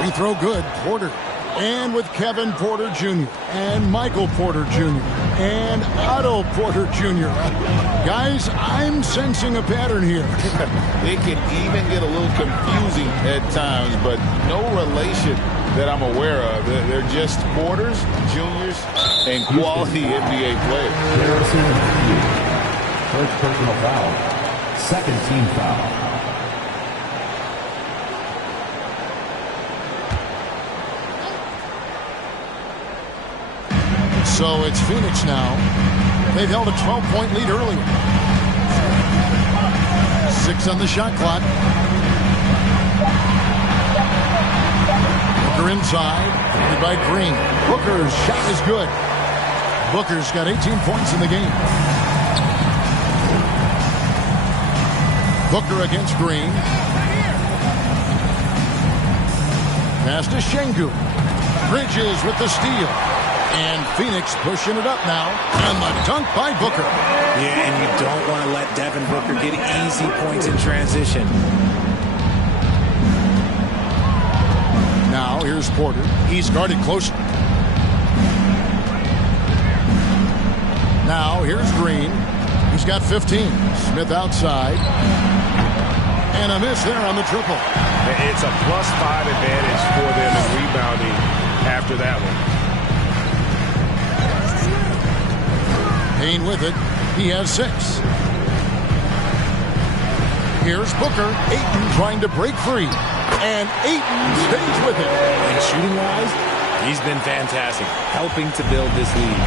Free throw good. Porter. And with Kevin Porter Jr. and Michael Porter Jr. and Otto Porter Jr. Guys, I'm sensing a pattern here. It can even get a little confusing at times, but no relation that I'm aware of. They're just Porters, Juniors, and quality NBA players. First personal foul. Second team foul. So it's Phoenix now. They've held a 12-point lead earlier. 6 on the shot clock. Booker inside, handed by Green. Booker's shot is good. Booker's got 18 points in the game. Booker against Green. Pass to Şengün. Bridges with the steal. And Phoenix pushing it up now. And the dunk by Booker. Yeah, and you don't want to let Devin Booker get easy points in transition. Now here's Porter. He's guarded closely. Now here's Green. He's got 15. Smith outside. And a miss there on the triple. It's a +5 advantage for them in rebounding after that one. Payne with it. He has 6. Here's Booker. Ayton trying to break free. And Ayton stays with it. And shooting-wise, he's been fantastic, helping to build this lead.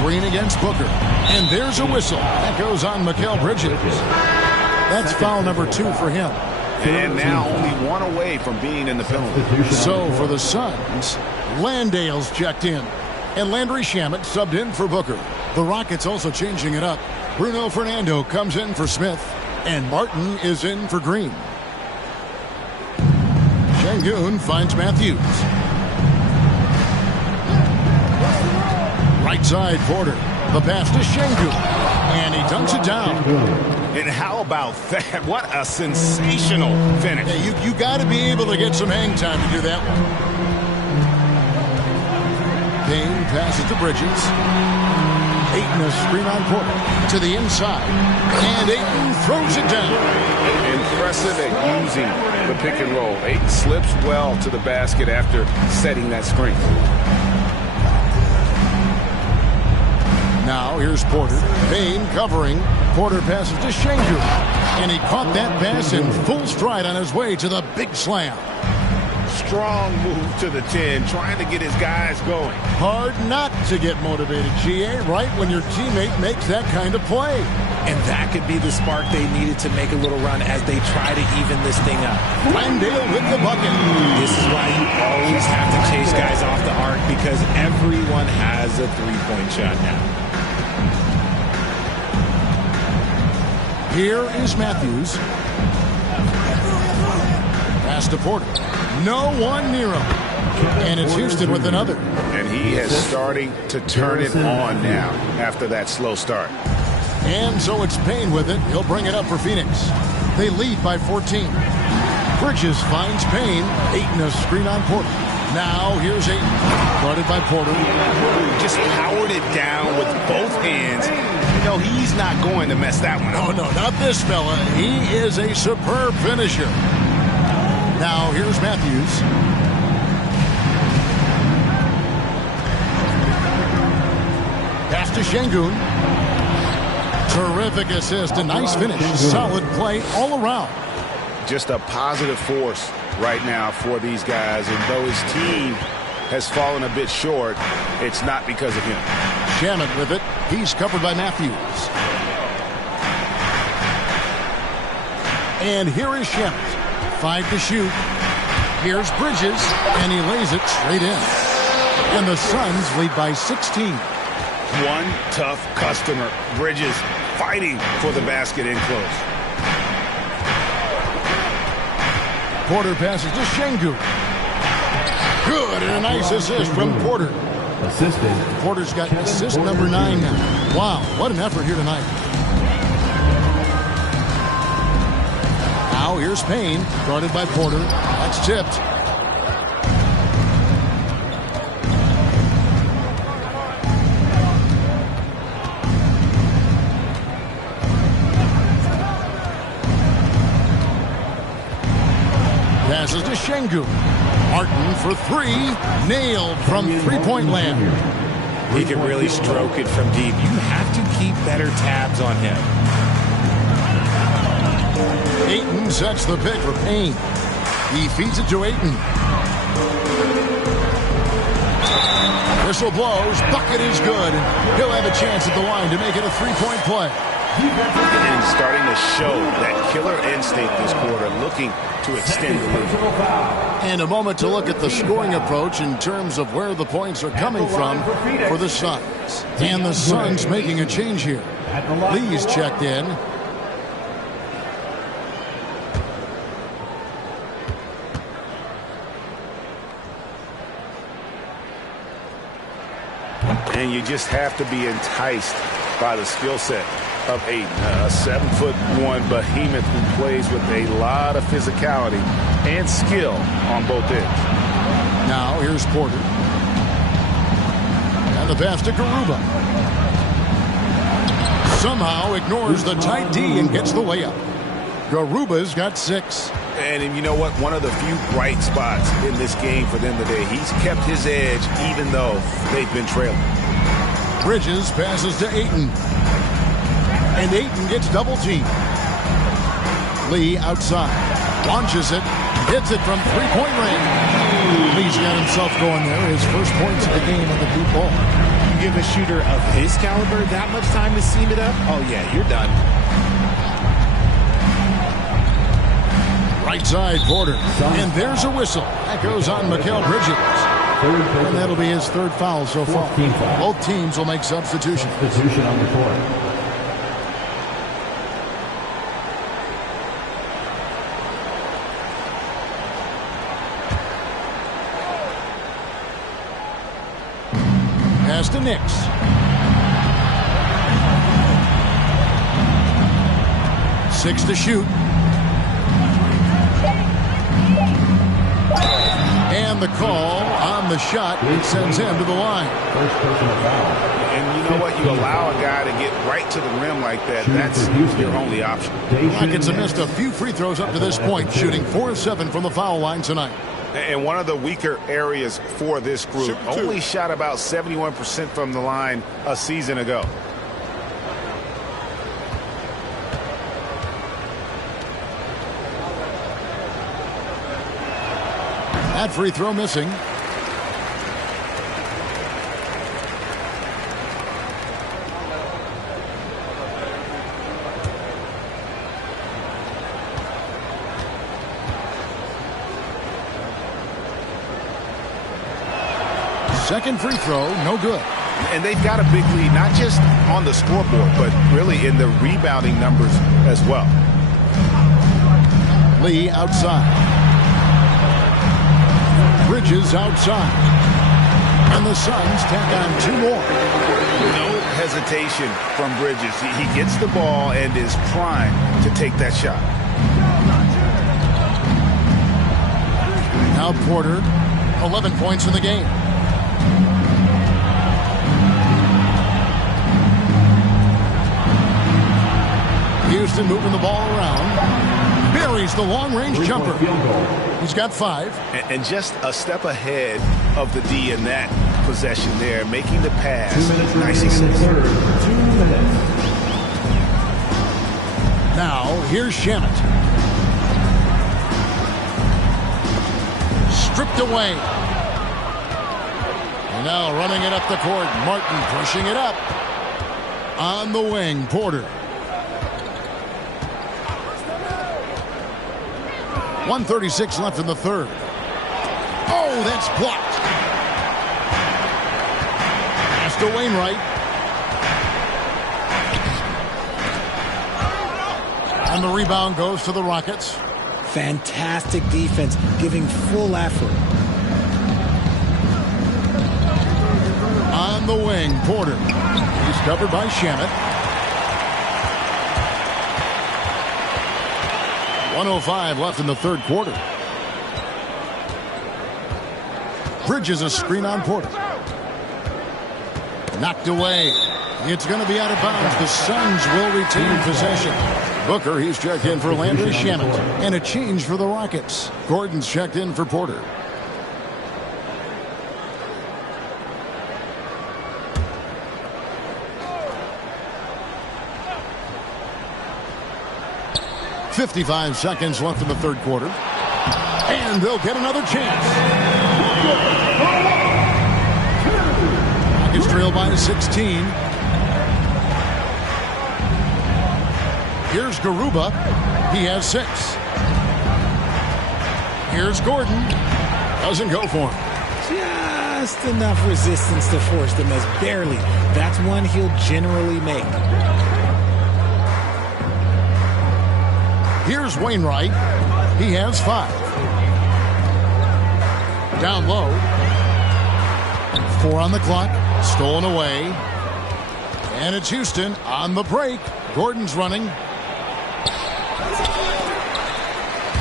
Green against Booker. And there's a whistle. That goes on Mikal Bridges. That's foul number 2 for him. And now only 1 away from being in the penalty. So for the Suns, Landale's checked in. And Landry Shamet subbed in for Booker. The Rockets also changing it up. Bruno Fernando comes in for Smith. And Martin is in for Green. Şengün finds Matthews. Right side, Porter. The pass to Şengün. And he dunks it down. And how about that? What a sensational finish. Yeah, you got to be able to get some hang time to do that one. Payne passes to Bridges. Ayton a screen on Porter to the inside. And Ayton throws it down. Impressive at using the pick and roll. Ayton slips well to the basket after setting that screen. Now here's Porter. Payne covering. Porter passes to Şengün. And he caught that pass in full stride on his way to the big slam. strong move to the 10, trying to get his guys going. Hard not to get motivated, GA, right when your teammate makes that kind of play. And that could be the spark they needed to make a little run as they try to even this thing up. Glendale with the bucket. This is why you always have to chase guys off the arc, because everyone has a three-point shot now. Here is Matthews. Pass to Porter. No one near him. And it's Houston with another. And he is starting to turn it on now after that slow start. And so it's Payne with it. He'll bring it up for Phoenix. They lead by 14. Bridges finds Payne. Ayton a screen on Porter. Now here's Ayton. Guarded by Porter. Just powered it down with both hands. You know, he's not going to mess that one up. Oh, no, not this fella. He is a superb finisher. Now here's Matthews. Pass to Şengün. Terrific assist, a nice finish. Solid play all around. Just a positive force right now for these guys. And though his team has fallen a bit short, it's not because of him. Shamet with it. He's covered by Matthews. And here is Shamet. 5 to shoot. Here's Bridges, and he lays it straight in. And the Suns lead by 16. One tough customer. Bridges fighting for the basket in close. Porter passes to Şengün. Good, and a nice assist from Porter. Assisted. Porter's got assist number 9 now. Wow, what an effort here tonight. Now here's Payne, guarded by Porter. That's tipped. Passes to Şengün. Martin for 3. Nailed from three-point land. He can really stroke it from deep. You have to keep better tabs on him. Ayton sets the pick for Payne. He feeds it to Ayton. Whistle blows. Bucket is good. He'll have a chance at the line to make it a three-point play. And starting to show that killer instinct this quarter, looking to extend the lead. And a moment to look at the scoring approach in terms of where the points are coming from for the Suns. And the Suns making a change here. Lee's checked in. And you just have to be enticed by the skill set of Ayton, a 7'1" behemoth who plays with a lot of physicality and skill on both ends. Now here's Porter. And the pass to Garuba. Somehow ignores the tight D and gets the layup. Garuba's got 6. And you know what? One of the few bright spots in this game for them today. He's kept his edge even though they've been trailing. Bridges passes to Ayton. And Ayton gets double-teamed. Lee outside. Launches it. Hits it from three-point range. Lee's got himself going there. His first points of the game on the deep ball. You give a shooter of his caliber that much time to seam it up? Oh, yeah, you're done. Right side, Porter. And there's a whistle. That goes on Mikal Bridges. And that'll be his 3rd foul so far. Both teams will make substitutions. Substitution on the court. Pass to Nix. Six to shoot. And the call on the shot sends him to the line. First personal foul. And you know what? You allow a guy to get right to the rim like that. That's your only option. Rockets have missed a few free throws up to this point, shooting 4 of 7 from the foul line tonight. And one of the weaker areas for this group, only shot about 71% from the line a season ago. That free throw missing. Second free throw, no good. And they've got a big lead, not just on the scoreboard, but really in the rebounding numbers as well. Lee outside. Bridges outside. And the Suns tack on 2 more. No hesitation from Bridges. He gets the ball and is primed to take that shot. Now Porter, 11 points in the game. Houston moving the ball around. Buries the long-range jumper. He's got 5. And just a step ahead of the D in that possession there, making the pass. 2 minutes nice remaining in the third. 2 minutes. Now, here's Shamet. Stripped away. And now running it up the court. Martin pushing it up. On the wing, Porter. 1:36 left in the third. Oh, that's blocked. Pass to Wainwright. And the rebound goes to the Rockets. Fantastic defense, giving full effort. On the wing, Porter. He's covered by Shamet. 1:05 left in the third quarter. Bridges a screen on Porter. Knocked away. It's going to be out of bounds. The Suns will retain possession. Booker, he's checked in for Landry Shamet. And a change for the Rockets. Gordon's checked in for Porter. .55 seconds left in the third quarter. And they'll get another chance. Rockets trail by 16. Here's Garuba. He has 6. Here's Gordon. Doesn't go for him. Just enough resistance to force the miss. Barely. That's one he'll generally make. Here's Wainwright. He has 5. Down low. 4 on the clock. Stolen away. And it's Houston on the break. Gordon's running.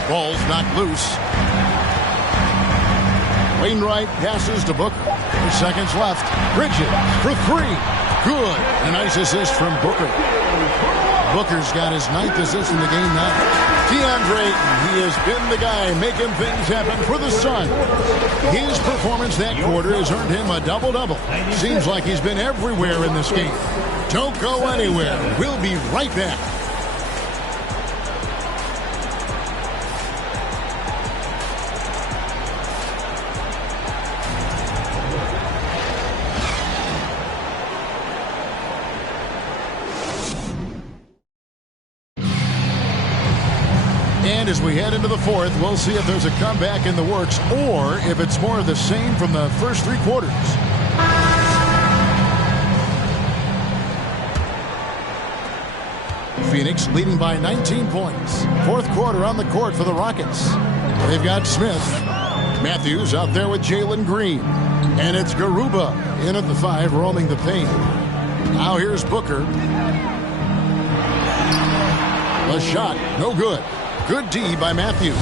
Ball's knocked loose. Wainwright passes to Booker. 4 seconds left. Bridges for 3. Good. A nice assist from Booker. Booker's got his 9th assist in the game now. DeAndre Ayton, he has been the guy making things happen for the Suns. His performance that quarter has earned him a double-double. Seems like he's been everywhere in this game. Don't go anywhere. We'll be right back. And as we head into the fourth, we'll see if there's a comeback in the works or if it's more of the same from the first 3 quarters. Phoenix leading by 19 points. Fourth quarter on the court for the Rockets. They've got Smith. Matthews out there with Jalen Green. And it's Garuba in at the 5, roaming the paint. Now here's Booker. A shot, no good. Good D by Matthews.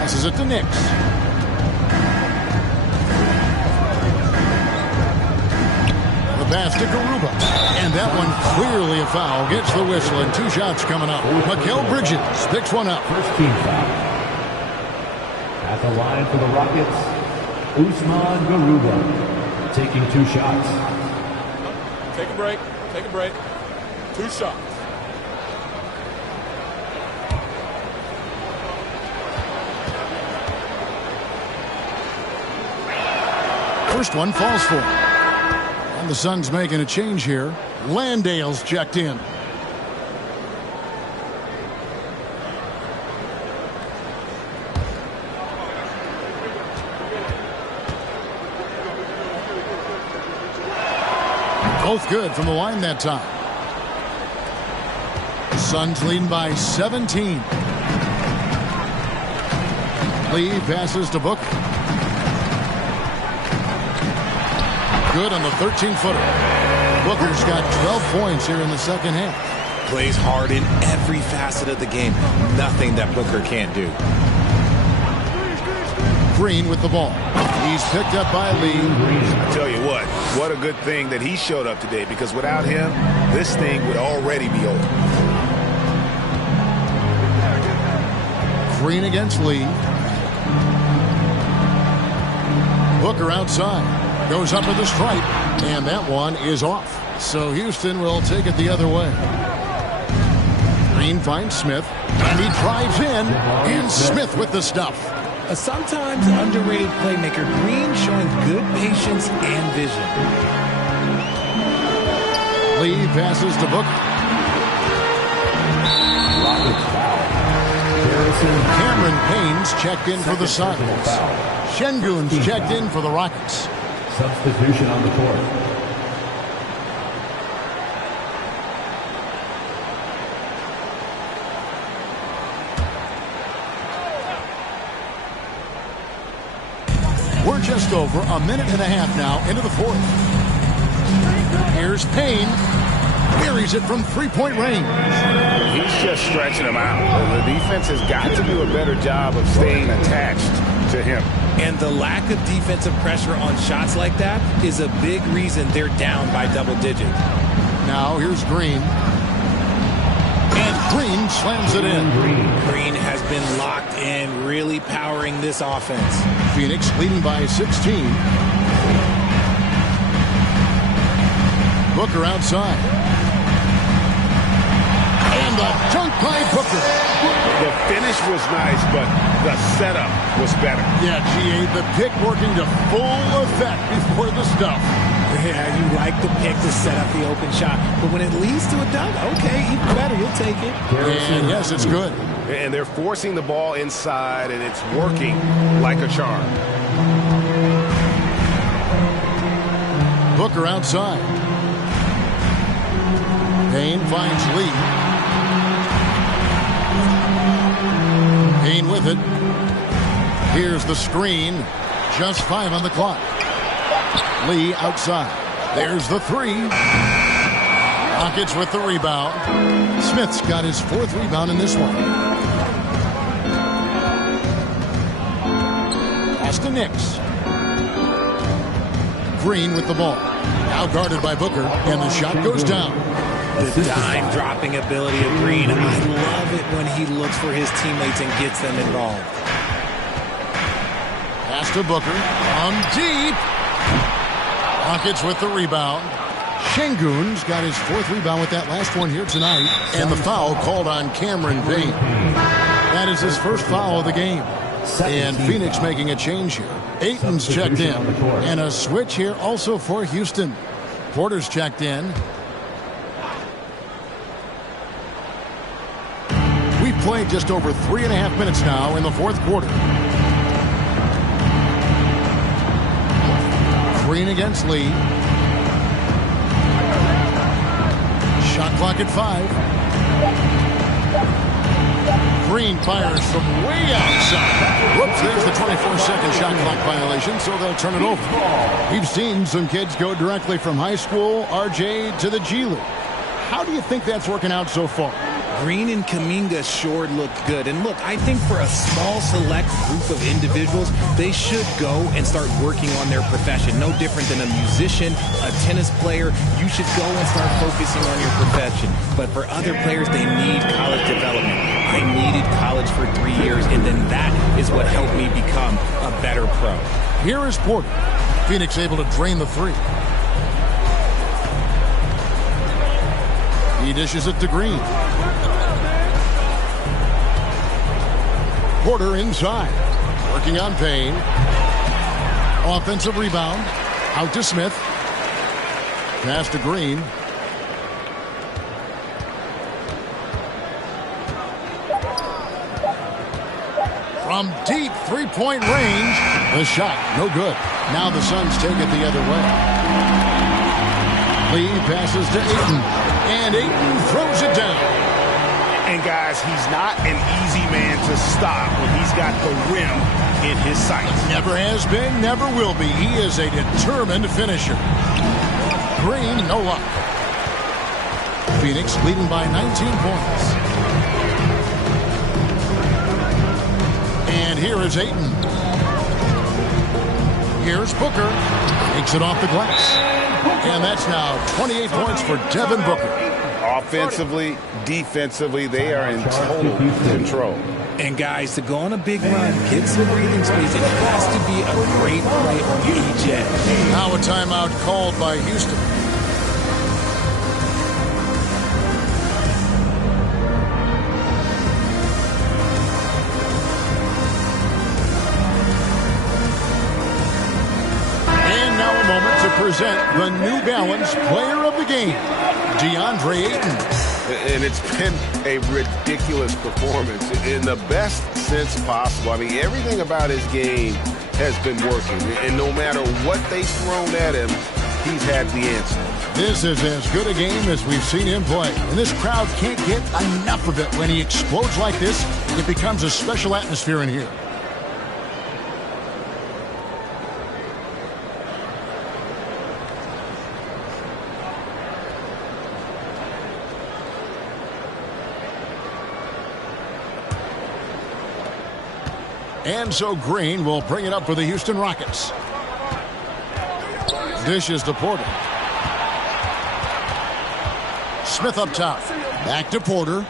Passes it to Nix. The pass to Garuba. And that one clearly a foul. Gets the whistle and 2 shots coming up. Mikal Bridges picks one up. First team foul. At the line for the Rockets, Usman Garuba taking 2 shots. Take a break. Take a break. 2 shots. First one falls for him. And the Suns making a change here. Landale's checked in. Both good from the line that time. Suns leading by 17. Lee passes to Booker. Good on the 13-footer. Booker's got 12 points here in the second half. Plays hard in every facet of the game. Nothing that Booker can't do. Green with the ball. He's picked up by Lee. I tell you what a good thing that he showed up today, because without him, this thing would already be over. Green against Lee. Booker outside. Goes up with the stripe, and that one is off. So Houston will take it the other way. Green finds Smith, and he drives in, and Smith with the stuff. A sometimes underrated playmaker, Green showing good patience and vision. Lee passes to Booker. Cameron Payne's checked in for the Suns. Şengün's checked in for the Rockets. Substitution on the court. We're just over a minute and a half now into the fourth. Here's Payne. Buries it from three-point range. He's just stretching him out. The defense has got to do a better job of staying attached to him. And the lack of defensive pressure on shots like that is a big reason they're down by double digits. Now here's Green. And Green slams it in. Green has been locked in, really powering this offense. Phoenix leading by 16. Booker outside. And the dunk by Booker. The finish was nice, but the setup was better. Yeah, GA, the pick working to full effect before the stuff. Yeah, you like the pick to set up the open shot. But when it leads to a dunk, okay, even better, you'll take it. And yes, it's good. And they're forcing the ball inside, and it's working like a charm. Booker outside. Payne finds Lee. Payne with it. Here's the screen. Just 5 on the clock. Lee outside. There's the three. Rockets with the rebound. Smith's got his 4th rebound in this one. Pass to Knicks. Green with the ball. Now guarded by Booker, and the shot goes down. The dime-dropping ability of Green. I love it when he looks for his teammates and gets them involved. Pass to Booker. On deep. Rockets with the rebound. Şengün's got his 4th rebound with that last one here tonight. And the foul called on Cameron Payne. That is his first foul of the game. And Phoenix making a change here. Ayton's checked in. And a switch here also for Houston. Porter's checked in. We've played just over 3.5 minutes now in the 4th quarter. Green against Lee. Shot clock at 5. Green fires from way outside. Whoops, there's the 24-second shot clock violation, so they'll turn it over. We've seen some kids go directly from high school, RJ, to the G League. How do you think that's working out so far? Green and Kuminga sure look good. And look, I think for a small select group of individuals, they should go and start working on their profession. No different than a musician, a tennis player. You should go and start focusing on your profession. But for other players, they need college development. I needed college for 3 years, and then that is what helped me become a better pro. Here is Porter. Phoenix able to drain the 3. He dishes it to Green. Porter inside. Working on Payne. Offensive rebound. Out to Smith. Pass to Green. From deep three-point range, the shot, no good. Now the Suns take it the other way. Lee passes to Ayton, and Ayton throws it down. And guys, he's not an easy man to stop when he's got the rim in his sights. Never has been, never will be. He is a determined finisher. Green, no luck. Phoenix leading by 19 points. And here is Ayton. Here's Booker. Takes it off the glass. And that's now 28 points for Devin Booker. Offensively, defensively, they are in total control. And guys, to go on a big run, get some breathing space, it has to be a great play on each end. Now a timeout called by Houston. Present the New Balance Player of the Game, DeAndre Ayton. And it's been a ridiculous performance in the best sense possible. I mean, everything about his game has been working. And no matter what they've thrown at him, he's had the answer. This is as good a game as we've seen him play. And this crowd can't get enough of it. When he explodes like this, it becomes a special atmosphere in here. And so Green will bring it up for the Houston Rockets. Dishes to Porter. Smith up top. Back to Porter.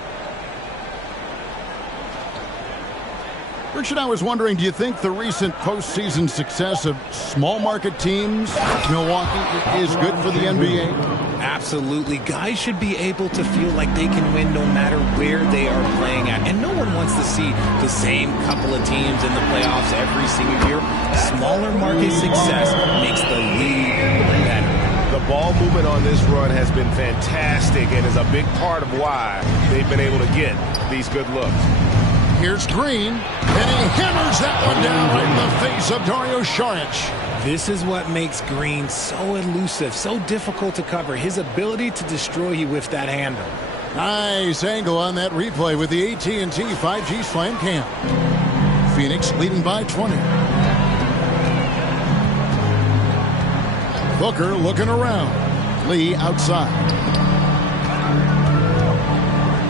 Richard, I was wondering, do you think the recent postseason success of small market teams, Milwaukee, is good for the NBA? Absolutely. Guys should be able to feel like they can win no matter where they are playing at. And no one wants to see the same couple of teams in the playoffs every single year. Smaller market success makes the league better. The ball movement on this run has been fantastic and is a big part of why they've been able to get these good looks. Here's Green, and he hammers that one down right in the face of Dario Saric. This is what makes Green so elusive, so difficult to cover. His ability to destroy you with that handle. Nice angle on that replay with the AT&T 5G Slam Cam. Phoenix leading by 20. Booker looking around. Lee outside.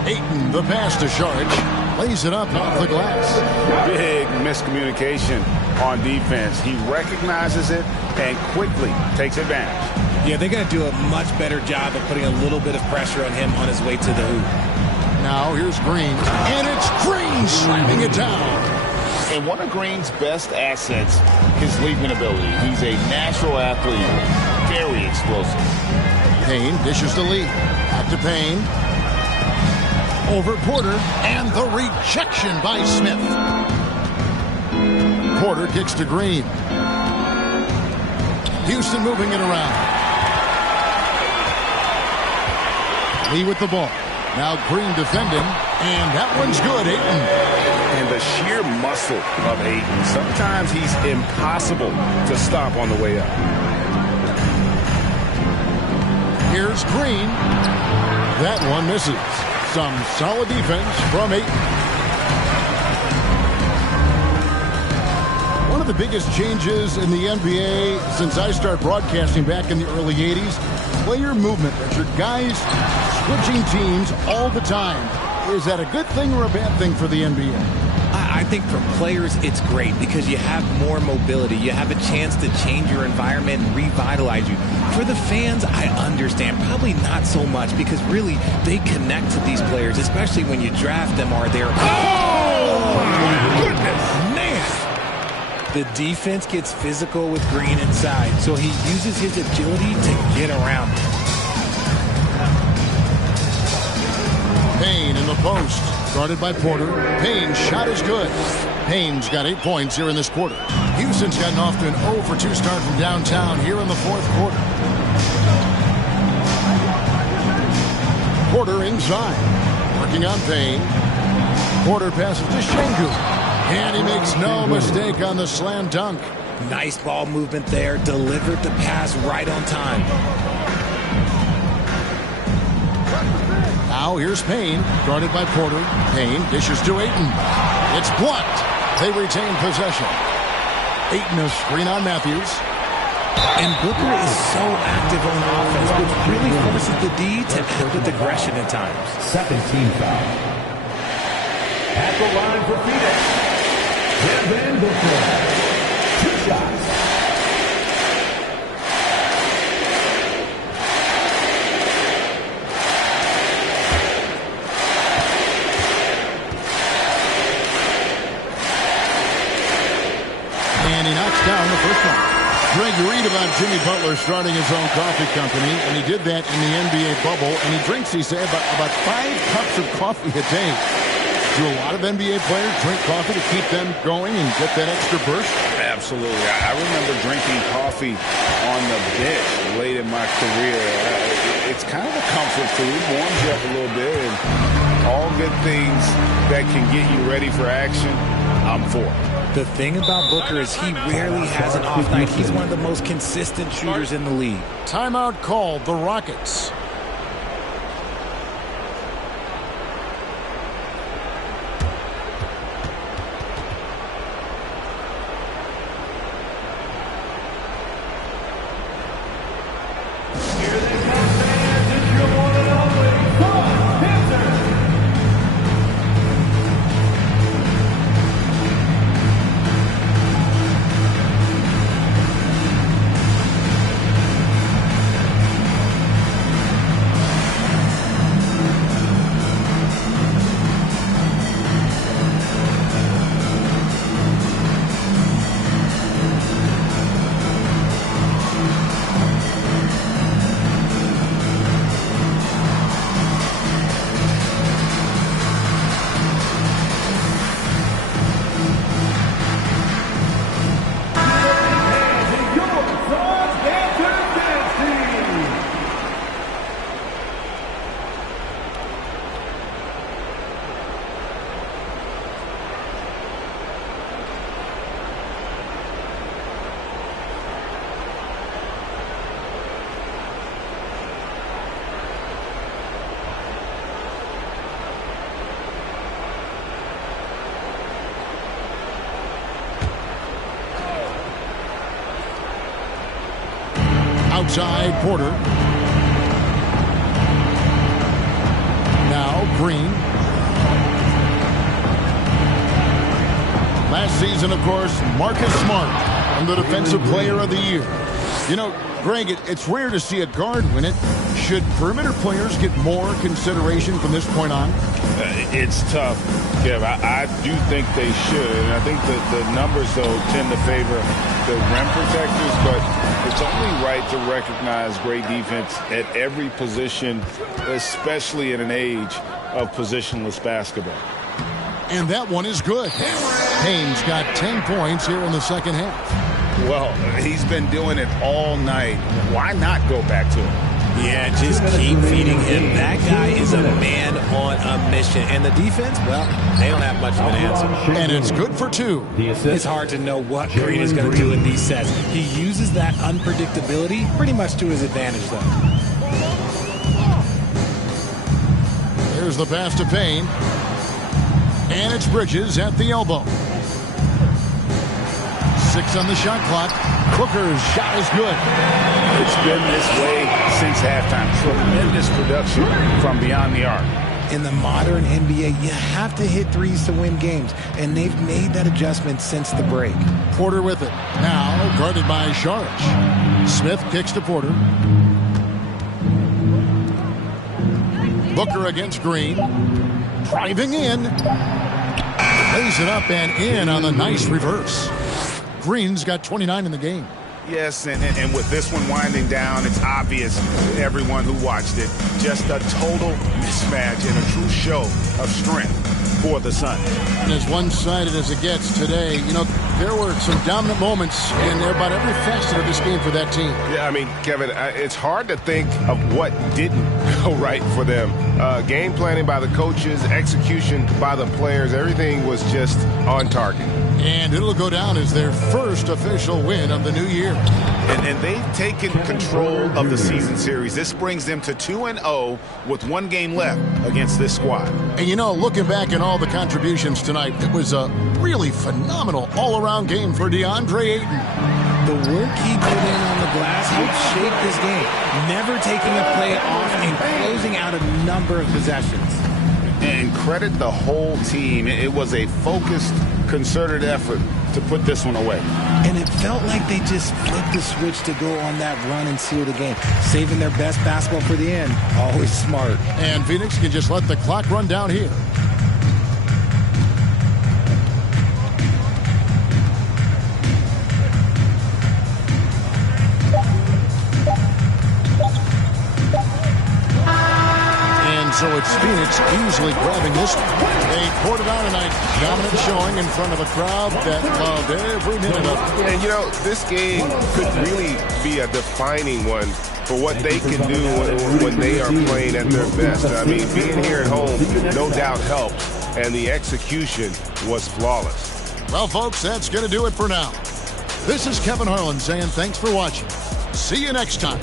Ayton, the pass to Saric. Lays it up off the glass. Big miscommunication on defense. He recognizes it and quickly takes advantage. Yeah, they got to do a much better job of putting a little bit of pressure on him on his way to the hoop. Now here's Green, and it's Green slamming it down. And one of Green's best assets, his leaping ability. He's a natural athlete, very explosive. Payne dishes to Lee. Back to Payne. Over Porter, and the rejection by Smith. Porter kicks to Green. Houston moving it around. Lee with the ball. Now Green defending, and that one's good, Ayton. And the sheer muscle of Ayton. Sometimes he's impossible to stop on the way up. Here's Green. That one misses. Some solid defense from Ayton. One of the biggest changes in the NBA since I started broadcasting back in the early 80s, player movement, Richard. Guys switching teams all the time. Is that a good thing or a bad thing for the NBA? I think for players, it's great because you have more mobility. You have a chance to change your environment and revitalize you. For the fans, I understand. Probably not so much because really they connect to these players, especially when you draft them or they're... Oh, my goodness, man! The defense gets physical with Green inside, so he uses his agility to get around it. Payne in the post. Guarded by Porter. Payne's shot is good. Payne's got 8 points here in this quarter. Houston's gotten off to an 0 for 2 start from downtown here in the fourth quarter. Porter inside, working on Payne. Porter passes to Şengün, and he makes no mistake on the slam dunk. Nice ball movement there. Delivered the pass right on time. Now here's Payne, guarded by Porter. Payne dishes to Ayton. It's blocked. They retain possession. Ayton a screen on Matthews. And Booker is so active on offense, which really forces the D to act with aggression at times. Second team foul. At the line for Phoenix, Devin Booker. 2 shots. And he knocks down the first one. Greg, you read about Jimmy Butler starting his own coffee company, and he did that in the NBA bubble, and he drinks, he said, about 5 cups of coffee a day. Do a lot of NBA players drink coffee to keep them going and get that extra burst? Absolutely. I remember drinking coffee on the bench late in my career. It's kind of a comfort food, warms you up a little bit, and all good things that can get you ready for action, I'm for. The thing about Booker is he rarely has an off night. He's one of the most consistent shooters in the league. Timeout called, the Rockets. Outside, Porter. Now, Green. Last season, of course, Marcus Smart won the Defensive Player of the Year. You know, Greg, it's rare to see a guard win it. Should perimeter players get more consideration from this point on? It's tough, Kev. I do think they should. And I think that the numbers, though, tend to favor the rim protectors. But it's only right to recognize great defense at every position, especially in an age of positionless basketball. And that one is good. Payne's got 10 points here in the second half. Well, he's been doing it all night. Why not go back to him? Yeah, just keep feeding him. That guy is a man on a mission. And the defense, well, they don't have much of an answer. And it's good for 2. It's hard to know what Green is going to do in these sets. He uses that unpredictability pretty much to his advantage, though. Here's the pass to Payne. And it's Bridges at the elbow. 6 on the shot clock. Booker's shot is good. It's been this way since halftime. Tremendous production from beyond the arc. In the modern NBA, you have to hit threes to win games, and they've made that adjustment since the break. Porter with it. Now guarded by Saric. Smith kicks to Porter. Booker against Green. Driving in. Lays it up and in on the nice reverse. Green's got 29 in the game. Yes, and with this one winding down, it's obvious to everyone who watched it. Just a total mismatch and a true show of strength for the Suns. And as one-sided as it gets today, you know, there were some dominant moments in about every facet of this game for that team. Yeah, I mean, Kevin, it's hard to think of what didn't go right for them. Game planning by the coaches, execution by the players, everything was just on target. And it'll go down as their first official win of the new year. And they've taken control of the season series. This brings them to 2-0 with one game left against this squad. And you know, looking back at all the contributions tonight, it was a really phenomenal all-around game for DeAndre Ayton. The work he put in on the glass helped shape this game, never taking a play off and closing out a number of possessions. And credit the whole team. It was a focused, concerted effort to put this one away. And it felt like they just flipped the switch to go on that run and seal the game, saving their best basketball for the end. Always smart. And Phoenix can just let the clock run down here. So it's Phoenix easily grabbing this one. They poured it on tonight. Dominant showing in front of a crowd that loved every minute of it. And, you know, this game could really be a defining one for what they can do when they are playing at their best. I mean, being here at home no doubt helped, and the execution was flawless. Well, folks, that's going to do it for now. This is Kevin Harlan saying thanks for watching. See you next time.